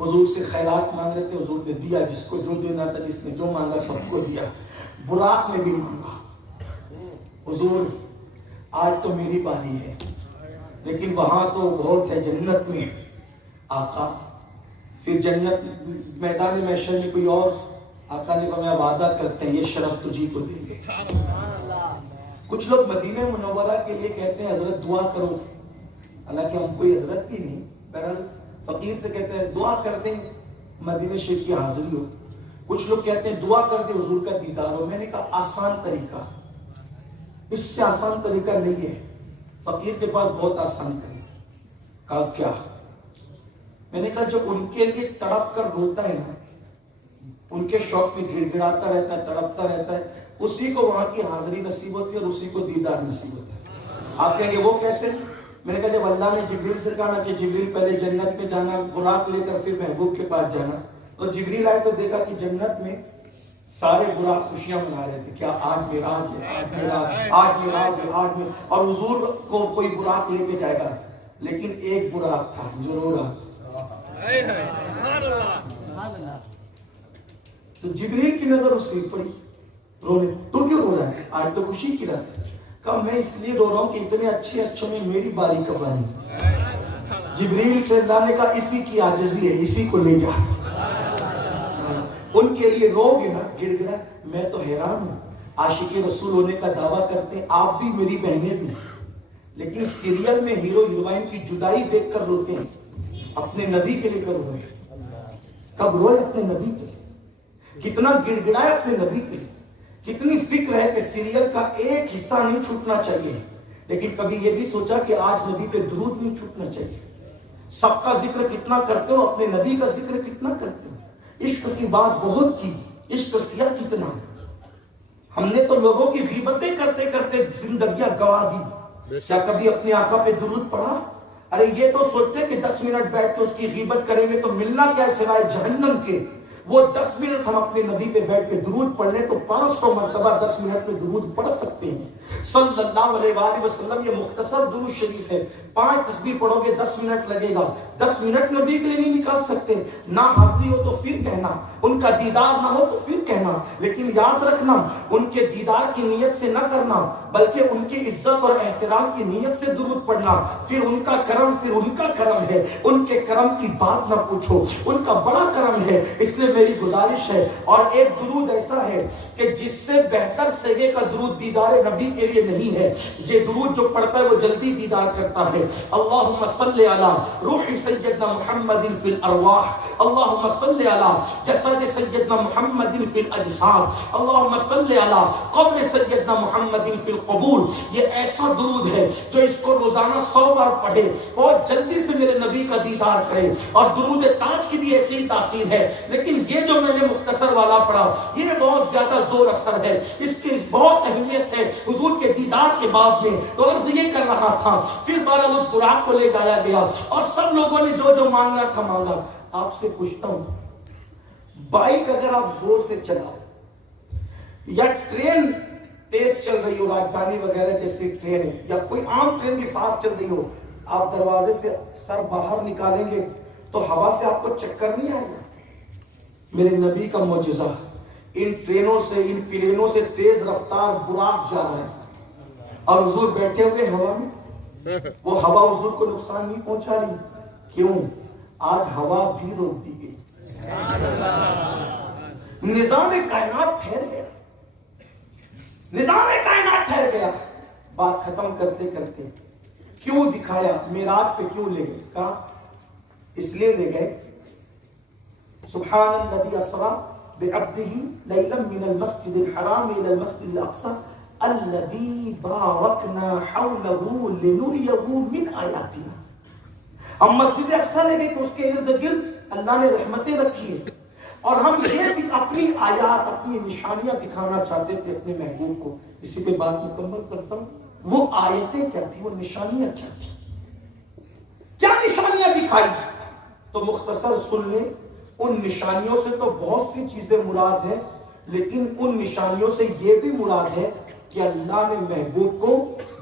حضور سے خیرات مانگ رہے تھے, حضور نے دیا, جس کو جو دینا تھا, جس نے جو مانگا سب کو دیا. براق نے بھی مانگا, حضور آج تو میری باری ہے, لیکن وہاں تو بہت ہے جنت میں آقا. پھر جنت میدان محشر میں کوئی اور, آقا نے کہا میں وعدہ کرتے ہیں یہ شرف تجھی کو دیں گے. کچھ لوگ مدینہ منورہ کے لیے کہتے ہیں حضرت دعا کرو, حالانکہ ہم کوئی حضرت بھی نہیں, بہرحال فقیر سے کہتے ہیں دعا کر دیں مدینہ شریف کی حاضری ہو. کچھ لوگ کہتے ہیں دعا کر دیں حضور کا دیدار ہو. میں نے کہا آسان طریقہ, اس سے آسان طریقہ نہیں ہے. فقیر کے پاس بہت آسان طریقہ. کہا کیا؟ میں نے کہا جو ان کے لیے تڑپ کر روتا ہے نا, ان کے شوق میں گڑ گڑاتا رہتا ہے, تڑپتا رہتا ہے, اسی کو وہاں کی حاضری نصیب ہوتی ہے اور اسی کو دیدار نصیب ہوتا ہے. آپ کہیں گے وہ کیسے؟ میں نے کہا جب اللہ نے جبریل سے کہا نا کہ جبریل پہلے جنت میں جانا, براق لے کر پھر محبوب کے پاس جانا, تو جبریل آئے تو دیکھا کہ جنت میں سارے براق خوشیاں منا رہے تھے, کیا آج معراج ہے, آج معراج, آج معراج ہے, آج میں, اور حضور کو کوئی براق لے کے جائے گا, لیکن ایک براق تھا جو رو رہا. تو جبریل کی نظر اس سے پڑی رونے, تو کیوں رو رہا ہے, آج تو خوشی کی رات ہے. کہا میں اس لیے رو رہا ہوں کہ اتنے اچھے اچھوں میں میری باری کب آئی. جبریل سے اللہ نے کہا اسی کی عاجزی ہے, اسی کو لے جا. ان کے لیے رو گے نا, گڑ گڑا. میں تو حیران ہوں, عاشق رسول ہونے کا دعویٰ کرتے ہیں, آپ بھی میری بہنیں بھی, لیکن سیریل میں ہیرو ہیروئن کی جدائی دیکھ کر روتے ہیں, اپنے نبی کے لیے کب روئے, کب روئے اپنے نبی کے لیے, کتنا گڑ گڑائے اپنے نبی کے لیے, کتنی فکر ہے کہ سیریل کا ایک حصہ نہیں چھوٹنا چاہیے, لیکن کبھی یہ بھی سوچا کہ آج نبی پہ درود نہیں چھوٹنا چاہیے. سب کا ذکر کتنا کرتے ہو, اپنے نبی کا ذکر کتنا کرتے ہو. عشق کی بات بہت کی, عشق کیا کتنا. ہم نے تو لوگوں کی غیبتیں کرتے کرتے زندگیاں گوا دی, کیا کبھی اپنے آقا پہ درود پڑھا؟ ارے یہ تو سوچتے کہ 10 منٹ بیٹھ کے اس کی غیبت کریں گے تو ملنا کیا سوائے جہنم کے. وہ 10 منٹ ہم اپنے نبی پہ بیٹھ کے درود پڑھ لیں تو 500 مرتبہ 10 منٹ میں درود پڑھ سکتے ہیں صلی اللہ علیہ وآلہ وسلم. یہ مختصر درود شریف ہے, 5 تسبیح پڑھو گے 10 منٹ لگے گا. 10 منٹ نبی کے لیے نہیں نکال سکتے. نہ حاضری ہو تو پھر کہنا, ان کا دیدار نہ ہو تو پھر کہنا, لیکن یاد رکھنا ان کے دیدار کی نیت سے نہ کرنا, بلکہ ان کی عزت اور احترام کی نیت سے درود پڑھنا. پھر ان کا کرم, پھر ان کا کرم ہے, ان کے کرم کی بات نہ پوچھو, ان کا بڑا کرم ہے. اس لیے میری گزارش ہے, اور ایک درود ایسا ہے کہ جس سے بہتر سگے کا درود دیدار نبی کے لیے نہیں ہے. یہ درود جو پڑھتا ہے وہ جلدی دیدار کرتا ہے. اللہم صلی علی روح سیدنا محمد فی الارواح, اللہم صلی علی جسد سیدنا محمد فی الاجساد, اللہم صلی علی قبر سیدنا محمد فی القبور. یہ ایسا درود ہے جو اس کو روزانہ 100 بار پڑھے بہت جلدی سے میرے نبی کا دیدار کرے. اور درود تاج کی بھی ایسی ہی تاثیر ہے, لیکن یہ جو میں نے مختصر والا پڑھا یہ بہت زیادہ زور اثر ہے, اس کی بہت اہمیت ہے حضور کے دیدار کے بعد میں. تو عرض یہ کر رہا تھا, پھر بہرحال اس براق کو لے جایا گیا اور سب لوگوں نے جو جو مانگنا تھا مانگا. آپ سے پوچھتا ہوں, بائک اگر آپ زور سے چلاؤ یا ٹرین تیز چل رہی ہو, راجدھانی وغیرہ جیسی ٹرین ہے, یا کوئی عام ٹرین بھی فاسٹ چل رہی ہو, آپ دروازے سے سر باہر نکالیں گے تو ہوا سے آپ کو چکر نہیں آئے گا. میرے نبی کا معجزہ, ان ٹرینوں سے, ان پلینوں سے تیز رفتار براق جا رہا ہے اور حضور بیٹھے ہوئے ہوا میں. وہ ہوا حضور کو نقصان نہیں پہنچا رہی. کیوں؟ آج ہوا بھی روک دی گئی, نظام کائنات ٹھہر گیا. نظام کائنات ٹھہر گیا. بات ختم کرتے کرتے کیوں دکھایا معراج پہ کیوں لے گئے؟ کہا اس لیے لے گئے سبحان الذی اسری بعبدہ لیلا من المسجد الحرام الى المسجد الاقصى الذی بارکنا حولہ لنریہ من آیاتنا. ہم مسجد اقصی لے گئے کہ اس کے ارد گرد اللہ نے رحمتیں رکھی ہیں اور ہم یہ اپنی آیات اپنی نشانیاں دکھانا چاہتے تھے اپنے محبوب کو. اسی پہ بات مکمل کرتا ہوں. وہ آیتیں کیا تھی، وہ نشانیاں کیا تھی، کیا نشانیاں دکھائی؟ تو مختصر سن لیں. ان نشانیوں سے تو بہت سی چیزیں مراد ہیں، لیکن ان نشانیوں سے یہ بھی مراد ہے کہ اللہ نے محبوب کو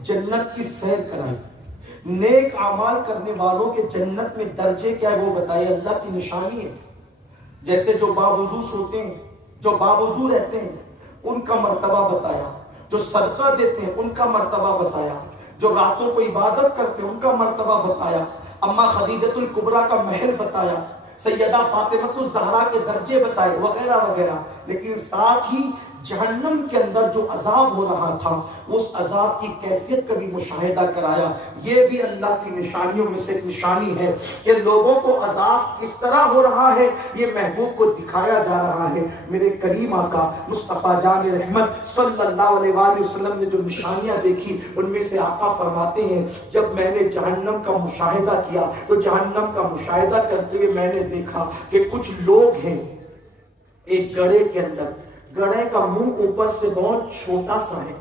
جنت کی سیر کرائی. نیک اعمال کرنے والوں کے جنت میں درجے کیا ہے وہ بتائے، اللہ کی نشانی ہے. جیسے جو باوضو سوتے ہیں، جو باوضو رہتے ہیں، ان کا مرتبہ بتایا. جو صدقہ دیتے ہیں ان کا مرتبہ بتایا. جو راتوں کو عبادت کرتے ہیں ان کا مرتبہ بتایا. اما خدیجۃ الکبریٰ کا محل بتایا، سیدہ فاطمہ الزہرا کے درجے بتائے وغیرہ وغیرہ. لیکن ساتھ ہی جہنم کے اندر جو عذاب ہو رہا تھا اس عذاب کی کیفیت کا بھی مشاہدہ کرایا. یہ بھی اللہ کی نشانیوں میں سے ایک نشانی ہے کہ لوگوں کو عذاب کس طرح ہو رہا ہے یہ محبوب کو دکھایا جا رہا ہے. میرے کریم آقا مصطفیٰ جان رحمت صلی اللہ علیہ وآلہ وسلم نے جو نشانیاں دیکھی ان میں سے آقا فرماتے ہیں جب میں نے جہنم کا مشاہدہ کیا تو جہنم کا مشاہدہ کرتے ہوئے میں نے دیکھا کہ کچھ لوگ ہیں ایک گڑھے کے اندر. گڑھے کا منہ اوپر سے بہت چھوٹا سا ہے،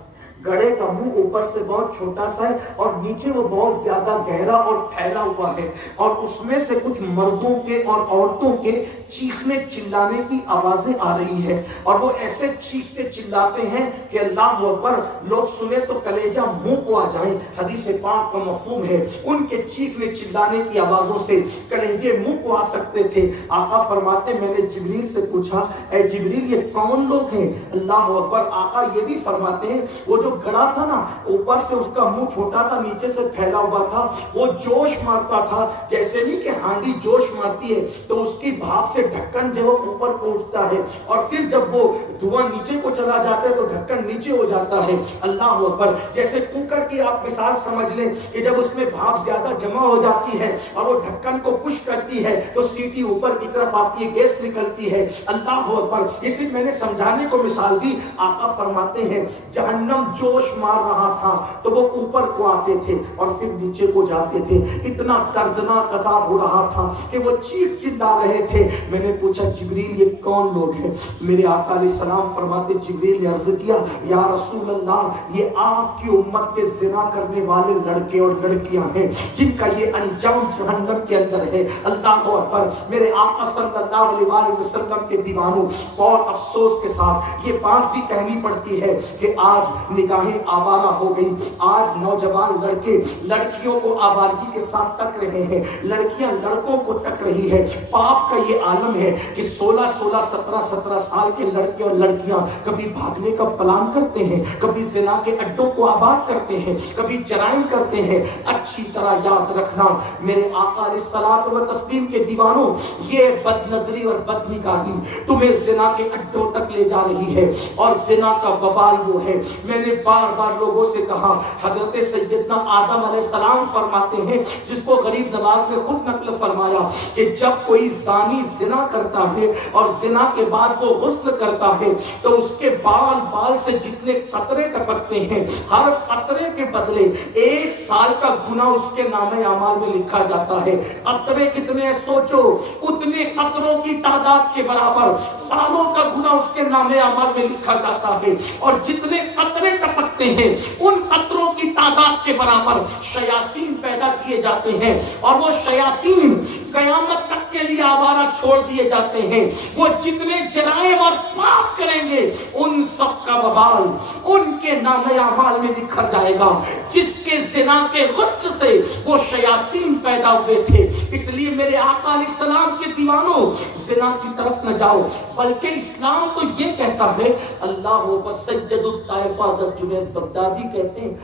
گڑھے کا منہ اوپر سے بہت چھوٹا سا ہے اور نیچے وہ بہت زیادہ گہرا اور پھیلا ہوا ہے. اور اس میں سے کچھ مردوں کے اور عورتوں کے چیخنے چلانے کی آوازیں آ رہی ہے اور وہ ایسے چیختے چلاتے ہیں کہ اللہ اکبر، لوگ سنے تو کلیجہ منہ کو آ جائیں. حدیث پاک کا مفہوم ہے ان کے چیخنے چلانے کی آوازوں سے کلیجے منہ کو آ سکتے تھے. آقا فرماتے میں نے جبریل سے پوچھا اے جبریل یہ کون لوگ ہیں؟ اللہ اکبر. آقا یہ بھی فرماتے ہیں وہ جو گڑا تھا نا اوپر سے اس کا منہ چھوٹا تھا نیچے سے پھیلا ہوا تھا، وہ جوش مارتا تھا. جیسے نہیں کہ ہانڈی جوش مارتی ہے تو اس کی بھاپ سے ڈھکن جو اوپر کو اٹھتا ہے اور پھر جب وہ دھواں نیچے کو چلا جاتا ہے تو ڈھکن نیچے ہو جاتا ہے. اللہ اکبر. جیسے کوکر کی آپ مثال سمجھ لیں کہ جب اس میں بھاپ زیادہ جمع ہو جاتی ہے اور وہ ڈھکن کو پش کرتی ہے تو سیٹی اوپر کی طرف آتی ہے، گیس نکلتی ہے. اللہ اکبر. اسی میں نے سمجھانے کو مثال دی. آقا فرماتے ہیں جہنم جوش مار رہا تھا تو وہ اوپر کو آتے تھے اور پھر نیچے کو جاتے تھے. اتنا دردناک عذاب ہو رہا تھا کہ وہ چیخ چلا رہے تھے. میں نے پوچھا جبریل یہ کون لوگ ہیں؟ میرے آقا علیہ السلام فرماتے جبریل نے عرض کیا یا رسول اللہ یہ آپ کی امت کے زنا کرنے والے لڑکے اور لڑکیاں ہیں جن کا یہ انجام جہنم کے اندر ہے. اللہ اکبر. میرے آقا صلی اللہ علیہ وآلہ وسلم کے دیوانوں بہت افسوس کے ساتھ یہ بات بھی کہنی پڑتی ہے کہ آج نگاہیں آوارہ ہو گئی. آج نوجوان لڑکے لڑکیوں کو آوارگی کے ساتھ تک رہے ہیں، لڑکیاں لڑکوں کو تک رہی ہے. پاپ کا یہ عالم ہے کہ 16 17 سال کے لڑکے اور لڑکیاں کبھی بھاگنے کا پلان کرتے ہیں، کبھی زنا کے اڈوں کو آباد کرتے ہیں، کبھی جرائم کرتے ہیں. اچھی طرح یاد رکھنا میرے آقا علیہ الصلوۃ والتسلیم کے دیوانوں یہ بد نظری اور بد نگاہی تمہیں زنا کے اڈوں تک لے جا رہی ہے اور زنا کا وبال وہ ہے. میں نے بار بار لوگوں سے کہا حضرت سیدنا آدم علیہ السلام فرماتے ہیں جس کو غریب نواز نے خود نقل فرمایا کہ جب کوئی زانی زنا کرتا ہے اور زنا کے بعد وہ غسل کرتا ہے تو اس کے بال سے جتنے قطرے ٹپکتے ہیں ہر قطرے کے بدلے 1 سال کا گناہ اس کے نامہ اعمال میں لکھا جاتا ہے. قطرے کتنے سوچو، اتنے قطروں کی تعداد کے برابر سالوں کا گناہ اس کے نامہ اعمال میں لکھا جاتا ہے. اور جتنے قطرے ٹپکتے ہیں ان قطروں کی تعداد کے برابر شیاطین پیدا کیے جاتے ہیں اور وہ شیاطین قیامت تک کے لیے آوارہ چھوڑ دیے جاتے ہیں. وہ جتنے جرائم اور پاپ کریں گے ان سب کا وبال ان کے نامہ اعمال میں لکھا جائے گا. جس کے زنا کے غسل سے وہ شیاطین پیدا ہوئے تھے. اس لیے میرے آقا علیہ السلام کے دیوانوں زنا کی طرف نہ جاؤ، بلکہ اسلام تو یہ کہتا ہے اللہ سجد الطائفہ. حضرت جنید بغدادی کہتے ہیں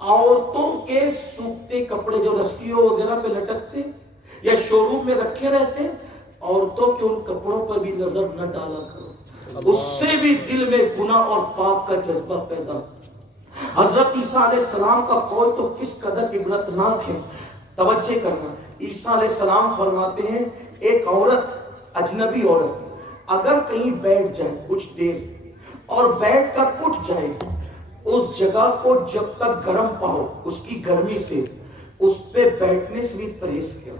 عورتوں کے سوکھتے کپڑے جو رسیوں وغیرہ پہ لٹکتے یا شو روم میں رکھے رہتے عورتوں کے ان کپڑوں پر بھی نظر نہ ڈالا کرو. اس سے بھی دل میں گناہ اور پاپ کا جذبہ پیدا ہوتا ہے۔ حضرت عیسیٰ علیہ السلام کا قول تو کس قدر عبرتناک ہے، توجہ کرنا۔ عیسیٰ علیہ السلام فرماتے ہیں ایک عورت، اجنبی عورت اگر کہیں بیٹھ جائے کچھ دیر اور بیٹھ کر اٹھ جائے، اس جگہ کو جب تک گرم پاؤ اس کی گرمی سے، اس پہ بیٹھنے سے بھی پرہیز کیا۔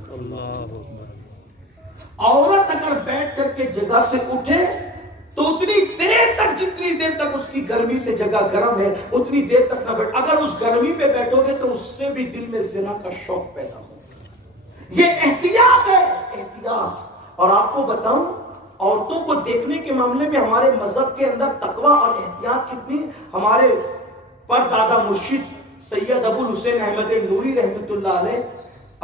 عورت اگر بیٹھ کر کے جگہ سے اٹھے تو اتنی دیر تک، جتنی دیر تک اس کی گرمی سے جگہ گرم ہے اتنی دیر تک نہ بیٹھ۔ اگر اس گرمی پہ بیٹھو گے تو اس سے بھی دل میں زنا کا شوق پیدا ہو۔ یہ احتیاط ہے، احتیاط۔ اور آپ کو بتاؤں، عورتوں کو دیکھنے کے معاملے میں ہمارے مذہب کے اندر تقوی اور احتیاط کتنی۔ ہمارے پر دادا مرشد سید ابو الحسین احمد نوری رحمۃ اللہ علیہ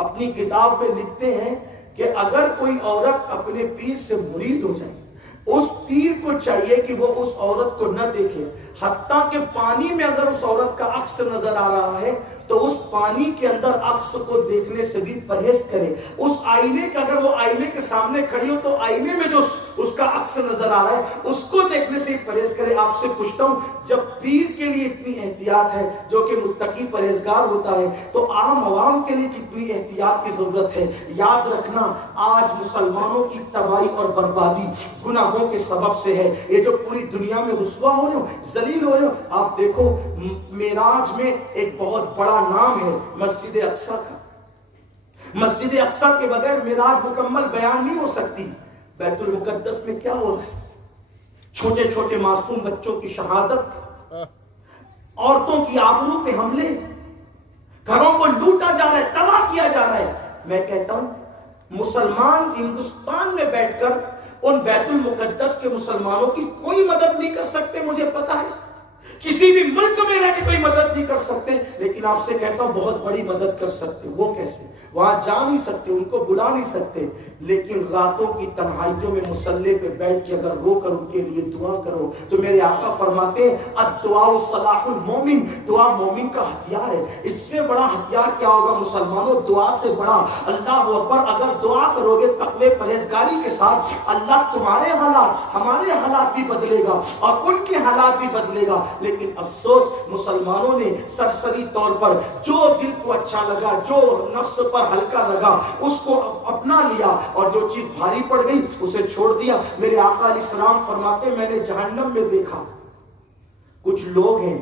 اپنی کتاب میں لکھتے ہیں کہ اگر کوئی عورت اپنے پیر سے مرید ہو جائے، اس پیر کو چاہیے کہ وہ اس عورت کو نہ دیکھے، حتیٰ کہ پانی میں اگر اس عورت کا عکس نظر آ رہا ہے تو اس پانی کے اندر عکس کو دیکھنے سے بھی پرہیز کرے۔ اس آئینے کا، اگر وہ آئینے کے سامنے کھڑی ہو تو آئینے میں جو اس کا عکس نظر آ رہا ہے اس کو دیکھنے سے ہی پرہیز کرے۔ آپ سے پوچھتا ہوں، جب پیر کے لیے اتنی احتیاط ہے جو کہ متقی پرہیزگار ہوتا ہے، تو عام عوام کے لیے کتنی احتیاط کی ضرورت ہے۔ یاد رکھنا، آج مسلمانوں کی تباہی اور بربادی گناہوں کے سبب سے ہے۔ یہ جو پوری دنیا میں رسوا ہو رہے ہو، ذلیل ہو رہے ہو، آپ دیکھو معراج میں ایک بہت بڑا نام ہے مسجد اقصی کا۔ مسجد اقصی کے بغیر معراج مکمل بیان نہیں ہو سکتی۔ بیت المقدس میں کیا ہو رہا ہے؟ چھوٹے چھوٹے معصوم بچوں کی شہادت، عورتوں کی آبرو پہ حملے، گھروں کو لوٹا جا رہا ہے، تباہ کیا جا رہا ہے۔ میں کہتا ہوں مسلمان ہندوستان میں بیٹھ کر ان بیت المقدس کے مسلمانوں کی کوئی مدد نہیں کر سکتے، مجھے پتا ہے، کسی بھی ملک میں رہ کے کوئی مدد نہیں کر سکتے، لیکن آپ سے کہتا ہوں بہت بڑی مدد کر سکتے۔ وہ کیسے؟ وہاں جا نہیں سکتے، ان کو بلا نہیں سکتے، لیکن راتوں کی تنہائیوں میں مصلی پہ بیٹھ کے اگر رو کر ان کے لیے دعا کرو تو میرے آقا فرماتے ہیں الدعاء صلاح المومن، دعا مومن کا ہتھیار ہے۔ اس سے بڑا ہتھیار کیا ہوگا مسلمانوں؟ دعا سے بڑا۔ اللہ اکبر، اگر دعا کرو گے تقوی پرہیزگاری کے ساتھ، اللہ تمہارے حالات، ہمارے حالات بھی بدلے گا اور ان کے حالات بھی بدلے گا۔ لیکن افسوس، مسلمانوں نے سرسری طور پر جو دل کو اچھا لگا، جو نفس پر ہلکا لگا، اس کو اپنا لیا، اور جو چیز بھاری پڑ گئی اسے چھوڑ دیا۔ میرے آقا علیہ السلام فرماتے ہیں میں نے جہنم میں دیکھا کچھ لوگ ہیں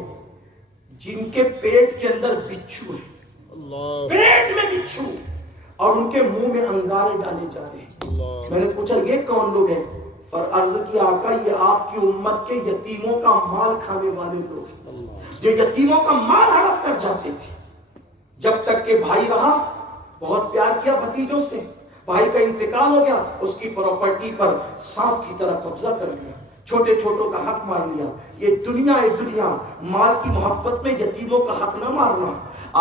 جن کے پیٹ کے اندر بچھو ہے، پیٹ میں بچھو، اور ان کے منہ میں انگارے ڈالے جا رہے ہیں۔ میں نے پوچھا یہ کون لوگ ہیں؟ عرض کیا آقا یہ آپ کی امت کے یتیموں کا مال کھانے والے لوگ ہیں، جو یتیموں کا مال ہڑپ کر جاتے تھے۔ جب تک کہ بھائی رہا، بہت پیار کیا بھتیجوں سے، بھائی کا انتقال ہو گیا، اس کی پراپرٹی پر سانپ کی طرح قبضہ کر لیا، چھوٹے چھوٹوں کا حق مار لیا۔ یہ دنیا ہے، دنیا مال کی محبت میں یتیموں کا حق نہ مارنا۔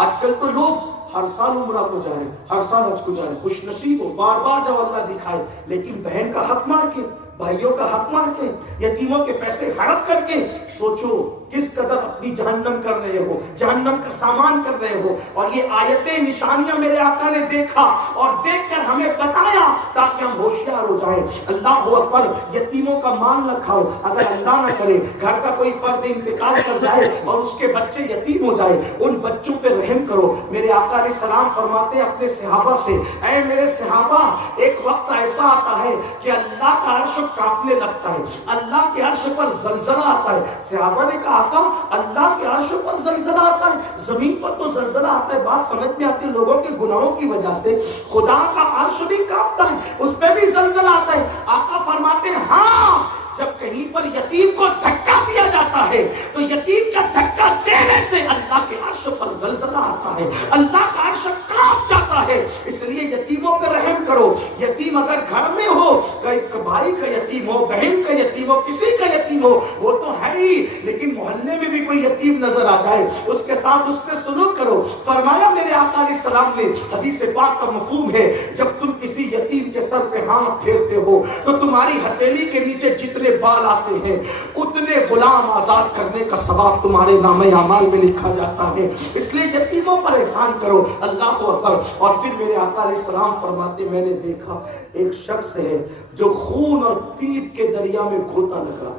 آج کل تو لوگ ہر سال عمرہ کو جا رہے ہیں، ہر سال حج کو جا رہے ہیں، خوش نصیب ہو، بار بار جب اللہ دکھائے، لیکن بہن کا حق مار کے، بھائیوں کا حق مار کے، یتیموں کے پیسے ہڑپ کر کے، سوچو کس قدر اپنی جہنم کر رہے ہو، جہنم کا سامان کر رہے ہو۔ اور یہ آیتیں، نشانیاں میرے آقا نے دیکھا اور دیکھ کر ہمیں بتایا تاکہ ہم ہوشیار ہو جائیں۔ اللہ اکبر، یتیموں کا مال نہ کھاؤ۔ اگر اللہ نہ کرے گھر کا کوئی فرد انتقال کر جائے اور اس کے بچے یتیم ہو جائے، ان بچوں پہ رحم کرو۔ میرے آقا علیہ السلام فرماتے ہیں اپنے صحابہ سے، اے میرے صحابہ، ایک وقت ایسا آتا ہے کہ اللہ کا عرش کانپنے لگتا ہے، اللہ کے عرش پر زلزلہ آتا ہے۔ صحابہ نے کہا آقا اللہ کے عرش پر زلزلہ آتا ہے؟ زمین پر تو زلزلہ آتا ہے، بات سمجھ میں آتی ہے، لوگوں کے گناہوں کی وجہ سے خدا کا عرش بھی کانپتا ہے، اس پہ بھی زلزلہ آتا ہے۔ آقا فرماتے ہیں ہاں، جب کہیں پر یتیم کو دھکا دیا جاتا ہے تو یتیم کا دھکا دینے سے اللہ کے عرش پر زلزلہ آتا ہے، اللہ کا عرش کانپ جاتا ہے۔ اس لیے یتیموں پہ رحم کرو۔ یتیم اگر گھر میں ہو، بھائی کا یتیم ہو، بہن کا یتیم ہو، کسی کا یتیم ہو، وہ تو ہے ہی، لیکن محلے میں بھی کوئی یتیم نظر آ جائے اس کے ساتھ اس پہ سلوک کرو۔ فرمایا میرے آقا علیہ السلام نے، حدیث پاک کا مفہوم ہے، جب تم کسی یتیم کے سر پہ ہاتھ پھیرتے ہو تو تمہاری ہتھیلی کے نیچے جتنے بال آتے ہیں اتنے اتنے غلام آزاد کرنے کا ثواب تمہارے نامہ اعمال میں لکھا جاتا ہے. اس لیے یتیموں پر احسان کرو. اللہ اکبر. اور پھر میرے آقا علیہ السلام فرماتے میں نے دیکھا ایک شخص ہے جو خون اور پیپ کے دریا میں گھوتا لگا,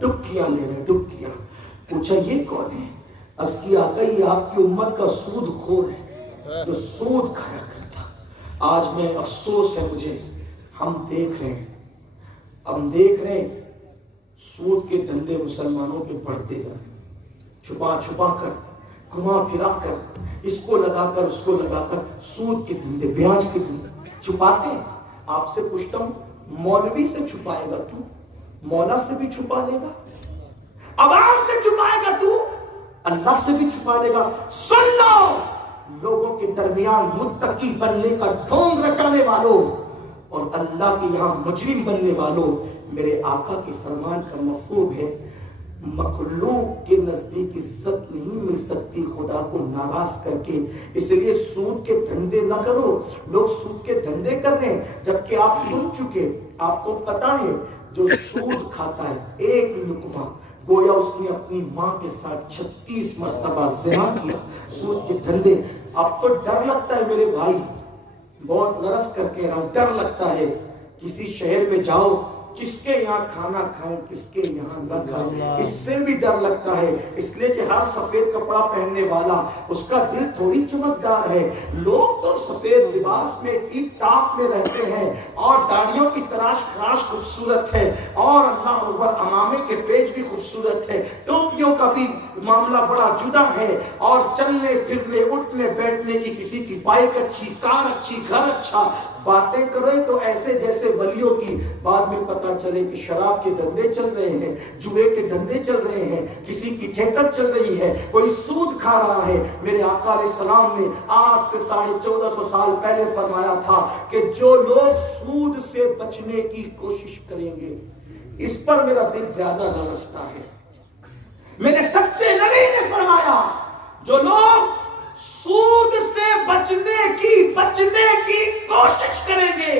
ڈبکیاں لے رہے, ڈبکیاں. پوچھا یہ کون ہے؟ اس کی آقا یہ آپ کی امت کا سود خور ہے جو سود کھایا کرتا. آج میں افسوس ہے مجھے, ہم دیکھ رہے ہیں سود کے دھندے مسلمانوں کے بڑھتے جا رہے ہیں. چھپا چھپا کر, گھما پھرا کر, اس کو لگا کر اس کو لگا کر سود کے دھندے, بیاج کے دھندے چھپاتے ہیں. آپ سے پوچھتا ہوں, مولوی سے چھپائے گا تو مولا سے بھی چھپا لے گا, عوام سے چھپائے گا تو اللہ سے بھی چھپا لے گا. سن لو, لوگوں کے درمیان متقی بننے کا ڈھونگ رچانے والوں اور اللہ کے یہاں مجرم بننے والوں, میرے آقا کے فرمان کا مفہوم ہے مخلوق کے نزدیک عزت نہیں مل سکتی خدا کو ناراض کر کے. اس لیے سود کے دھندے نہ کرو. لوگ سود کے دھندے کر رہے ہیں جبکہ آپ سن چکے, آپ کو پتا ہے جو سود کھاتا ہے ایک لقمہ گویا اس نے اپنی ماں کے ساتھ 36 مرتبہ زنا کیا. سود کے دھندے. اب تو ڈر لگتا ہے میرے بھائی, بہت نرس کر کے رہا, ڈر لگتا ہے کسی شہر میں جاؤ کس کے یہاں کھانا کھائیں کس کے یہاں نہ کھائیں, اس سے بھی ڈر لگتا ہے. اس لیے کہ ہر سفید کپڑا پہننے والا اس کا دل تھوڑی چمکدار ہے. لوگ تو سفید لباس میں ٹیپ ٹاپ میں رہتے ہیں اور داڑھیوں کی تراش خراش خوبصورت ہے اور اللہ اکبر امامے کے پیچ بھی خوبصورت ہے, ٹوپیوں کا بھی معاملہ بڑا جدا ہے اور چلنے پھرنے اٹھنے بیٹھنے کی کسی کی بائک اچھی, کار اچھی, گھر اچھا, باتیں کریں تو ایسے جیسے ولیوں کی. بعد میں پتا چلے کہ شراب کے دھندے چل رہے ہیں, جوئے کے دھندے چل رہے ہیں, کسی کی ٹھیکر چل رہی ہے, کوئی سود کھا رہا ہے. میرے آقا علیہ السلام نے آج سے 1450 سال پہلے فرمایا تھا کہ جو لوگ سود سے بچنے کی کوشش کریں گے, اس پر میرا دل زیادہ لرزتا ہے. میرے سچے نبی نے فرمایا جو لوگ سود سے بچنے کی کوشش کریں گے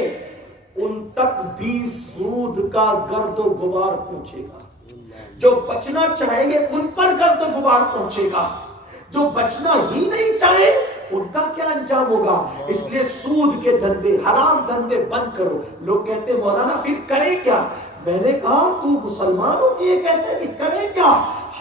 ان تک بھی سود کا گرد و غبار پہنچے گا. جو بچنا چاہیں گے ان پر گرد و غبار پہنچے گا, جو بچنا ہی نہیں چاہے ان کا کیا انجام ہوگا. اس لیے سود کے دھندے, حرام دھندے بند کرو. لوگ کہتے ہیں مولانا پھر کریں کیا؟ میں نے کہا تو مسلمانوں کی یہ کہتے ہیں کہ کریں کیا؟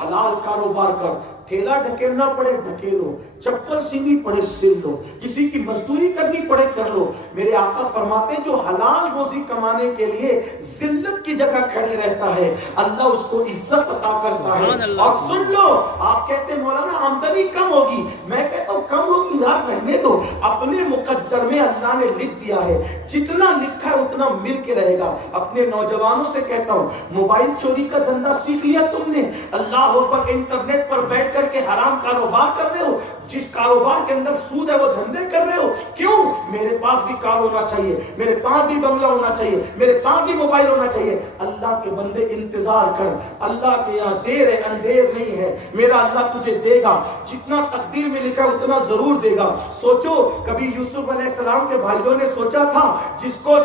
حلال کاروبار کر, ٹھیلا ڈھکیلنا پڑے ڈھکیلو, چپل سینی پڑے سل لو, کسی کی مزدوری کرنی پڑے کر لو. میرے آقا فرماتے ہیں جو حلال روزی کمانے کے لیے ذلت کی جگہ کھڑے رہتا ہے اللہ اس کو عزت عطا کرتا ہے. اور سن لو, آپ کہتے ہیں مولانا آمدنی کم ہوگی, میں کہتا ہوں کم ہوگی یار رہنے دو, اپنے مقدر میں اللہ نے لکھ دیا ہے, جتنا لکھا ہے اتنا مل کے رہے گا. اپنے نوجوانوں سے کہتا ہوں موبائل چوری کا دھندا سیکھ لیا تم نے, اللہ اکبر, انٹرنیٹ پر بیٹھ کر کے حرام کاروبار کر رہے ہو, جس کاروبار کے اندر سود ہے وہ دھندے کر رہے ہو. کیوں؟ میرے پاس بھی کار ہونا چاہیے, میرے پاس بھی بنگلہ ہونا چاہیے, میرے پاس بھی موبائل ہونا چاہیے. اللہ کے بندے انتظار کر, اللہ کے یہاں دیر ہے اندھیر نہیں ہے. میرا اللہ تجھے دے گا, جتنا تقدیر میں لکھا اتنا ضرور دے گا. سوچو کبھی یوسف علیہ السلام کے بھائیوں نے سوچا تھا جس کو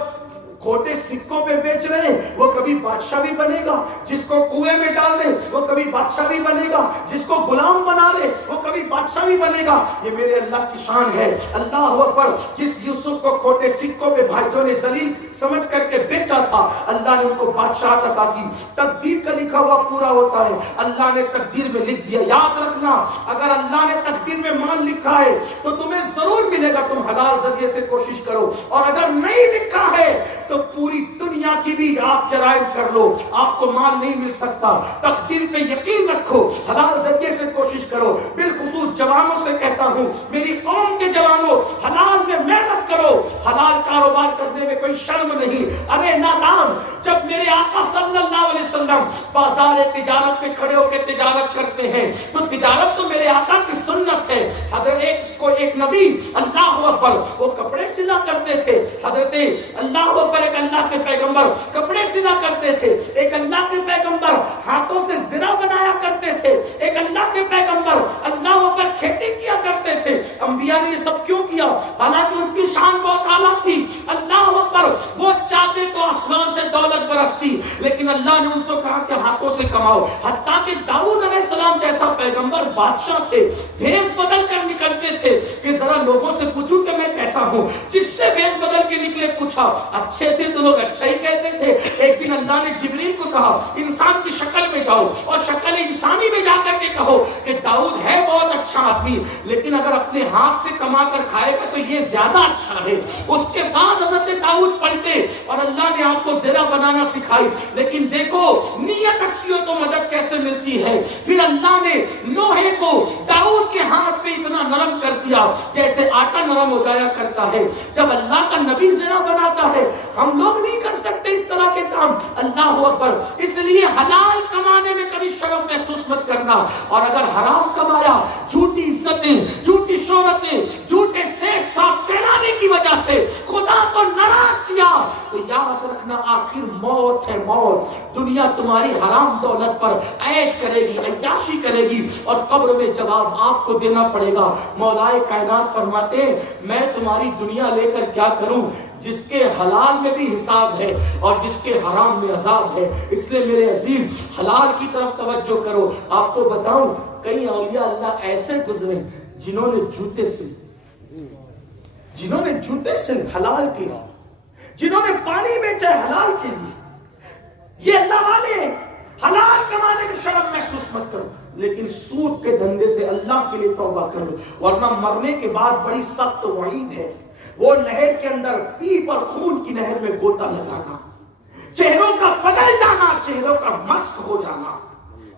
کھوٹے سکوں پہ بیچ رہے ہیں وہ کبھی بادشاہ بھی بنے گا, جس کو کنویں میں ڈال دیں وہ کبھی بادشاہ بھی بنے گا, جس کو غلام بنا لے وہ کبھی بادشاہ بھی بنے گا. یہ میرے اللہ کی شان ہے. اللہ اکبر, جس یوسف کو کھوٹے سکوں پہ بھائیوں نے ذلیل سمجھ کر کے بیچا تھا اللہ نے ان کو بادشاہت عطا کی. تقدیر کا لکھا ہوا پورا ہوتا ہے, اللہ نے تقدیر میں لکھ دیا. یاد رکھنا اگر اللہ نے تقدیر میں مال لکھا ہے تو تمہیں ضرور ملے گا, تم حلال ذریعے سے کوشش کرو, اور اگر نہیں لکھا ہے تو پوری دنیا کی بھی آپ جرائم کر لو آپ کو مال نہیں مل سکتا. تقدیر پہ یقین رکھو, حلال ذریعے سے کوشش کرو. بالخصوص جوانوں سے کہتا ہوں, میری قوم کے جوانوں حلال میں محنت کرو, حلال کاروبار کرنے میں کوئی شرم نہیں. ارے نادان, جب میرے آقا صلی اللہ علیہ وسلم بازار تجارت میں کھڑے ہو کے تجارت کرتے ہیں تو تجارت تو میرے آقا کی سنت ہے. حضرت ایک نبی اللہ اکبر وہ کپڑے سلا کرتے تھے, حضرت اللہ اکبر ایک اللہ کے پیغمبر کپڑے سلا کرتے تھے, ایک اللہ کے پیغمبر ہاتھوں سے زرہ بنایا کرتے تھے, ایک اللہ کے پیغمبر اللہ اکبر کھیتی کیا کرتے تھے. انبیاء نے یہ سب کیوں کیا؟ حالانکہ ان کی شان بہت اعلیٰ تھی. اللہ اکبر. وہ چاہتے تو آسمان سے دولت برستی, لیکن اللہ نے ان سے کہا کہ ہاتھوں سے کماؤ. حتیٰ کہ داؤد علیہ السلام جیسا پیغمبر بادشاہ تھے, بھیس بدل کر نکلتے تھے کہ ذرا لوگوں سے پوچھوں کہ میں کیسا ہوں. جس سے بھیس بدل کے نکلے پوچھا, اچھے تھے تو لوگ اچھا ہی کہتے تھے. ایک دن اللہ نے جبریل کو کہا انسان کی شکل میں جاؤ اور شکل انسانی میں جا کر کے کہو کہ داؤد ہے بہت اچھا آدمی, لیکن اگر اپنے ہاتھ سے کما کر کھائے گا تو یہ زیادہ اچھا ہے. اس کے بعد حضرت داؤد پلٹے اور اللہ نے آپ کو زیرہ بنانا سکھائی. لیکن دیکھو نیت اچھی ہو تو مدد کیسے ملتی ہے. پھر اللہ نے لوہے کو داؤد کے ہاتھ پہ اتنا نرم کر دیا جیسے آٹا نرم ہو جایا کرتا ہے. جب اللہ کا نبی زیرہ بناتا ہے, ہم لوگ نہیں کر سکتے اس طرح کے کام. اللہ اکبر. اس لیے حلال کمانے میں کبھی شرم محسوس مت کرنا, اور اگر حرام کمایا, جھوٹی عزتیں, جھوٹی شہرتیں, جھوٹے سیٹ صاحب کہلانے کی وجہ سے خدا کو ناراض کیا, تو یاد رکھنا آخر موت ہے موت. دنیا تمہاری حرام دولت پر عیش کرے گی, عیاشی کرے گی, اور قبر میں جواب آپ کو دینا پڑے گا. مولا کائنات فرماتے ہیں میں تمہاری دنیا لے کر کیا کروں جس کے حلال میں بھی حساب ہے اور جس کے حرام میں عذاب ہے. اس لیے میرے عزیز حلال کی طرف توجہ کرو. آپ کو بتاؤں کئی اولیاء اللہ ایسے گزرے جنہوں نے جوتے سے حلال کیا, جنہوں نے پانی بیچا حلال کے لیے. یہ اللہ والے ہیں. حلال کمانے میں شرم محسوس مت کرو, لیکن سود کے دھندے سے اللہ کے لیے توبہ کرو, ورنہ مرنے کے بعد بڑی سخت وعید ہے. وہ نہر کے اندر پیپ اور خون کی نہر میں گوتا لگانا, چہروں کا بدل جانا, چہروں کا مسخ ہو جانا.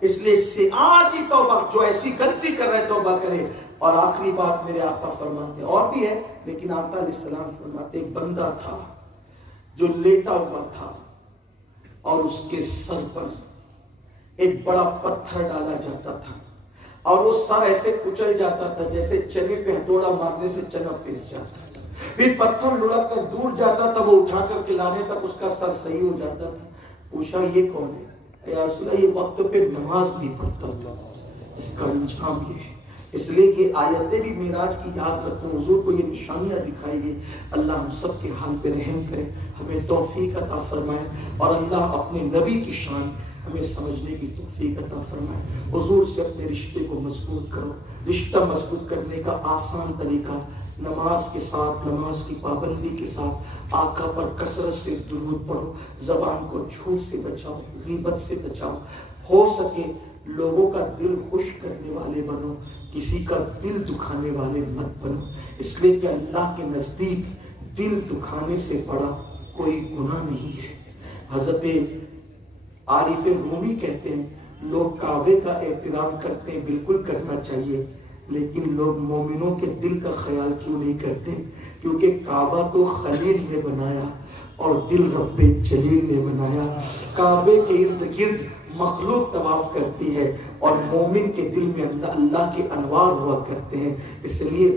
اس لیے اس سے آج ہی توبہ, جو ایسی غلطی کر رہے توبہ کرے. اور آخری بات میرے آقا فرماتے, اور بھی ہے لیکن آقا علیہ السلام فرماتے, ایک بندہ تھا جو لیٹا ہوا تھا اور اس کے سر پر ایک بڑا پتھر ڈالا جاتا تھا, اور وہ سر ایسے کچل جاتا تھا جیسے چنے پہ ہتھوڑا مارنے سے چنا پس جاتا تھا. پھر پتھر لڑک کر دور جاتا تھا, وہ اٹھا کر کے لانے تک اس کا سر صحیح ہو جاتا تھا. پوچھا یہ کون ہے؟ یا رسول اللہ یہ وقت پہ نماز نہیں پڑھتا تھا. اس کا انجام یہ ہے. اس لیے یہ آیتیں بھی معراج کی یاد رکھو, حضور کو یہ نشانیاں دکھائی گئی. اللہ ہم سب کے حال پہ رحم کرے, ہمیں توفیق عطا فرمائے, اور اللہ اپنے نبی کی شان ہمیں سمجھنے کی توفیق عطا فرمائے. حضور سے اپنے رشتے کو مضبوط کرو. رشتہ مضبوط کرنے کا آسان طریقہ نماز کے ساتھ, نماز کی پابندی کے ساتھ آقا پر کثرت سے درود پڑھو. زبان کو جھوٹ سے بچاؤ, غیبت سے بچاؤ. ہو سکے لوگوں کا دل خوش کرنے والے بنو, کسی کا دل دکھانے والے مت بنو. اس لیے کہ اللہ کے نزدیک دل دکھانے سے بڑا کوئی گناہ نہیں ہے. حضرت عارف رومی کہتے ہیں لوگ کعبے کا احترام کرتے ہیں, بالکل کرنا چاہیے, لیکن لوگ مومنوں کے دل کا خیال کیوں نہیں کرتے؟ کیونکہ کعبہ تو خلیل نے بنایا اور دل رب جلیل نے بنایا. کعبے کے ارد گرد مخلوق طواف کرتی ہے اور مومن کے دل میں اللہ کے انوار ہوا کرتے ہیں. اس لیے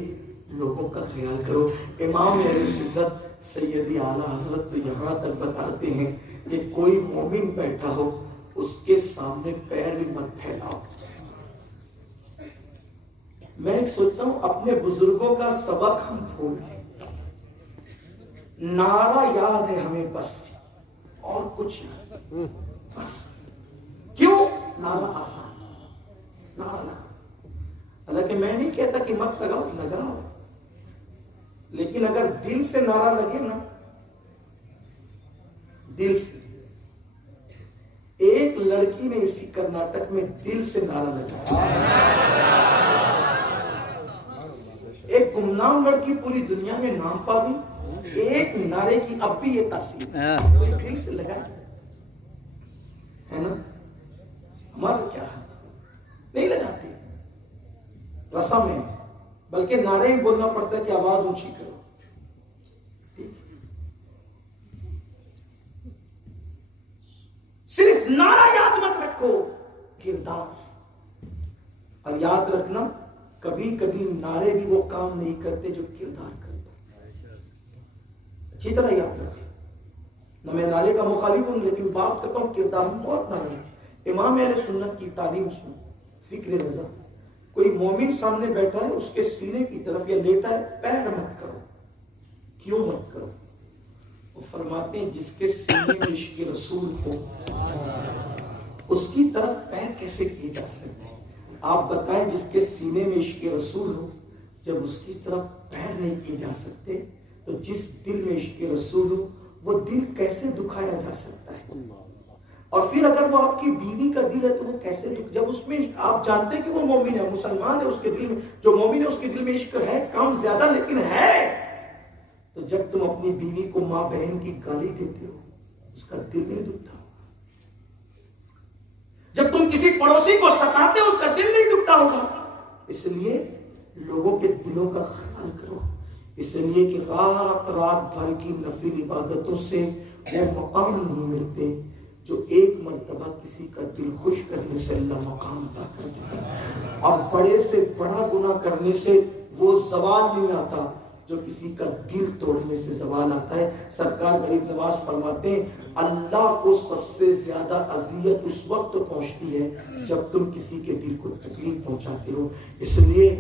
لوگوں کا خیال کرو. امام اہل سنت سیدی اعلیٰ حضرت تو یہاں تک بتاتے ہیں کہ کوئی مومن بیٹھا ہو اس کے سامنے پیر بھی مت پھیلاؤ. میں سوچتا ہوں اپنے بزرگوں کا سبق ہم بھول گئے. نعرہ یاد ہے ہمیں بس, اور کچھ نہیں بس. کیوں؟ نعرہ آسان, نعرہ لگاؤ. حالانکہ میں نہیں کہتا کہ مت لگاؤ, لگاؤ, لیکن اگر دل سے نعرہ لگے نا, دل سے. ایک لڑکی نے اسی کرناٹک میں دل سے نعرہ لگایا, ایک گمنام لڑکی پوری دنیا میں نام پا گئی ایک نعرے کی. اب بھی یہ تاثیر ہے, دل سے لگا ہے نا. ہمارا کیا ہے, نہیں لگاتے رسم میں, بلکہ نعرے ہی بولنا پڑتا ہے کہ آواز اونچی کرو. صرف نعرہ یاد مت رکھو, کردار. اور یاد رکھنا کبھی کبھی نعرے بھی وہ کام نہیں کرتے جو کردار کرتا. اچھی طرح یاد رکھیں, نہ میں نعرے کا مخالف ہوں, لیکن بات کرتا ہوں کردار میں بہت نعرے ہیں. امام اہل سنت کی تعلیم سن, فکر رضا, کوئی مومن سامنے بیٹھا ہے، اس کے سینے کی طرف یا لیٹا ہے، پیر مت کرو. کیوں مت کرو؟ وہ فرماتے ہیں جس کے سینے میں عشق رسول ہو اس کی طرف پیر کیسے کیے جا سکتے ہیں؟ آپ بتائیں، جس کے سینے میں عشق رسول ہو جب اس کی طرف پیر نہیں کیے جا سکتے تو جس دل میں عشق رسول ہو وہ دل کیسے دکھایا جا سکتا ہے؟ اور پھر اگر وہ آپ کی بیوی کا دل ہے تو وہ کیسے جب اس میں آپ جانتے ہیں کہ وہ مومن ہے، مسلمان ہے، اس کے دل میں جو مومن ہے اس کے دل میں عشق ہے، کم زیادہ لیکن ہے. تو جب تم اپنی بیوی کو ماں بہن کی گالی دیتے ہو اس کا دل نہیں دکھتا. جب تم کسی پڑوسی کو ستاتے ہو اس کا دل نہیں دکھتا ہوگا. اس لیے لوگوں کے دلوں کا خیال کرو، اس لیے کہ رات بھر کی نفل عبادتوں سے وہ مقام نہیں ملتے جو ایک مرتبہ کسی کا دل خوش کرنے سے اللہ مقام عطا کرتا ہے. اور بڑے سے بڑا گناہ کرنے سے وہ زوال نہیں آتا جو کسی کا دل توڑنے سے زوال آتا ہے. سرکار غریب نواز فرماتے ہیں اللہ کو سب سے زیادہ اذیت اس وقت پہنچتی ہے جب تم کسی کے دل کو تکلیف پہنچاتے ہو. اس لیے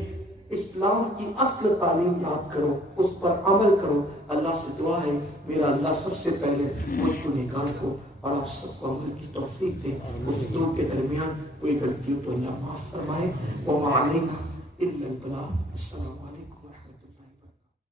اسلام کی اصل تعلیم یاد کرو، اس پر عمل کرو. اللہ سے دعا ہے میرا اللہ سب سے پہلے مجھ کو نکال کو اور آپ سب کو عمل کی توفیق دے. گفتگو کے درمیان کوئی غلطی تو اللہ معاف فرمائے. وما علینا الا البلاغ. السلام علیکم.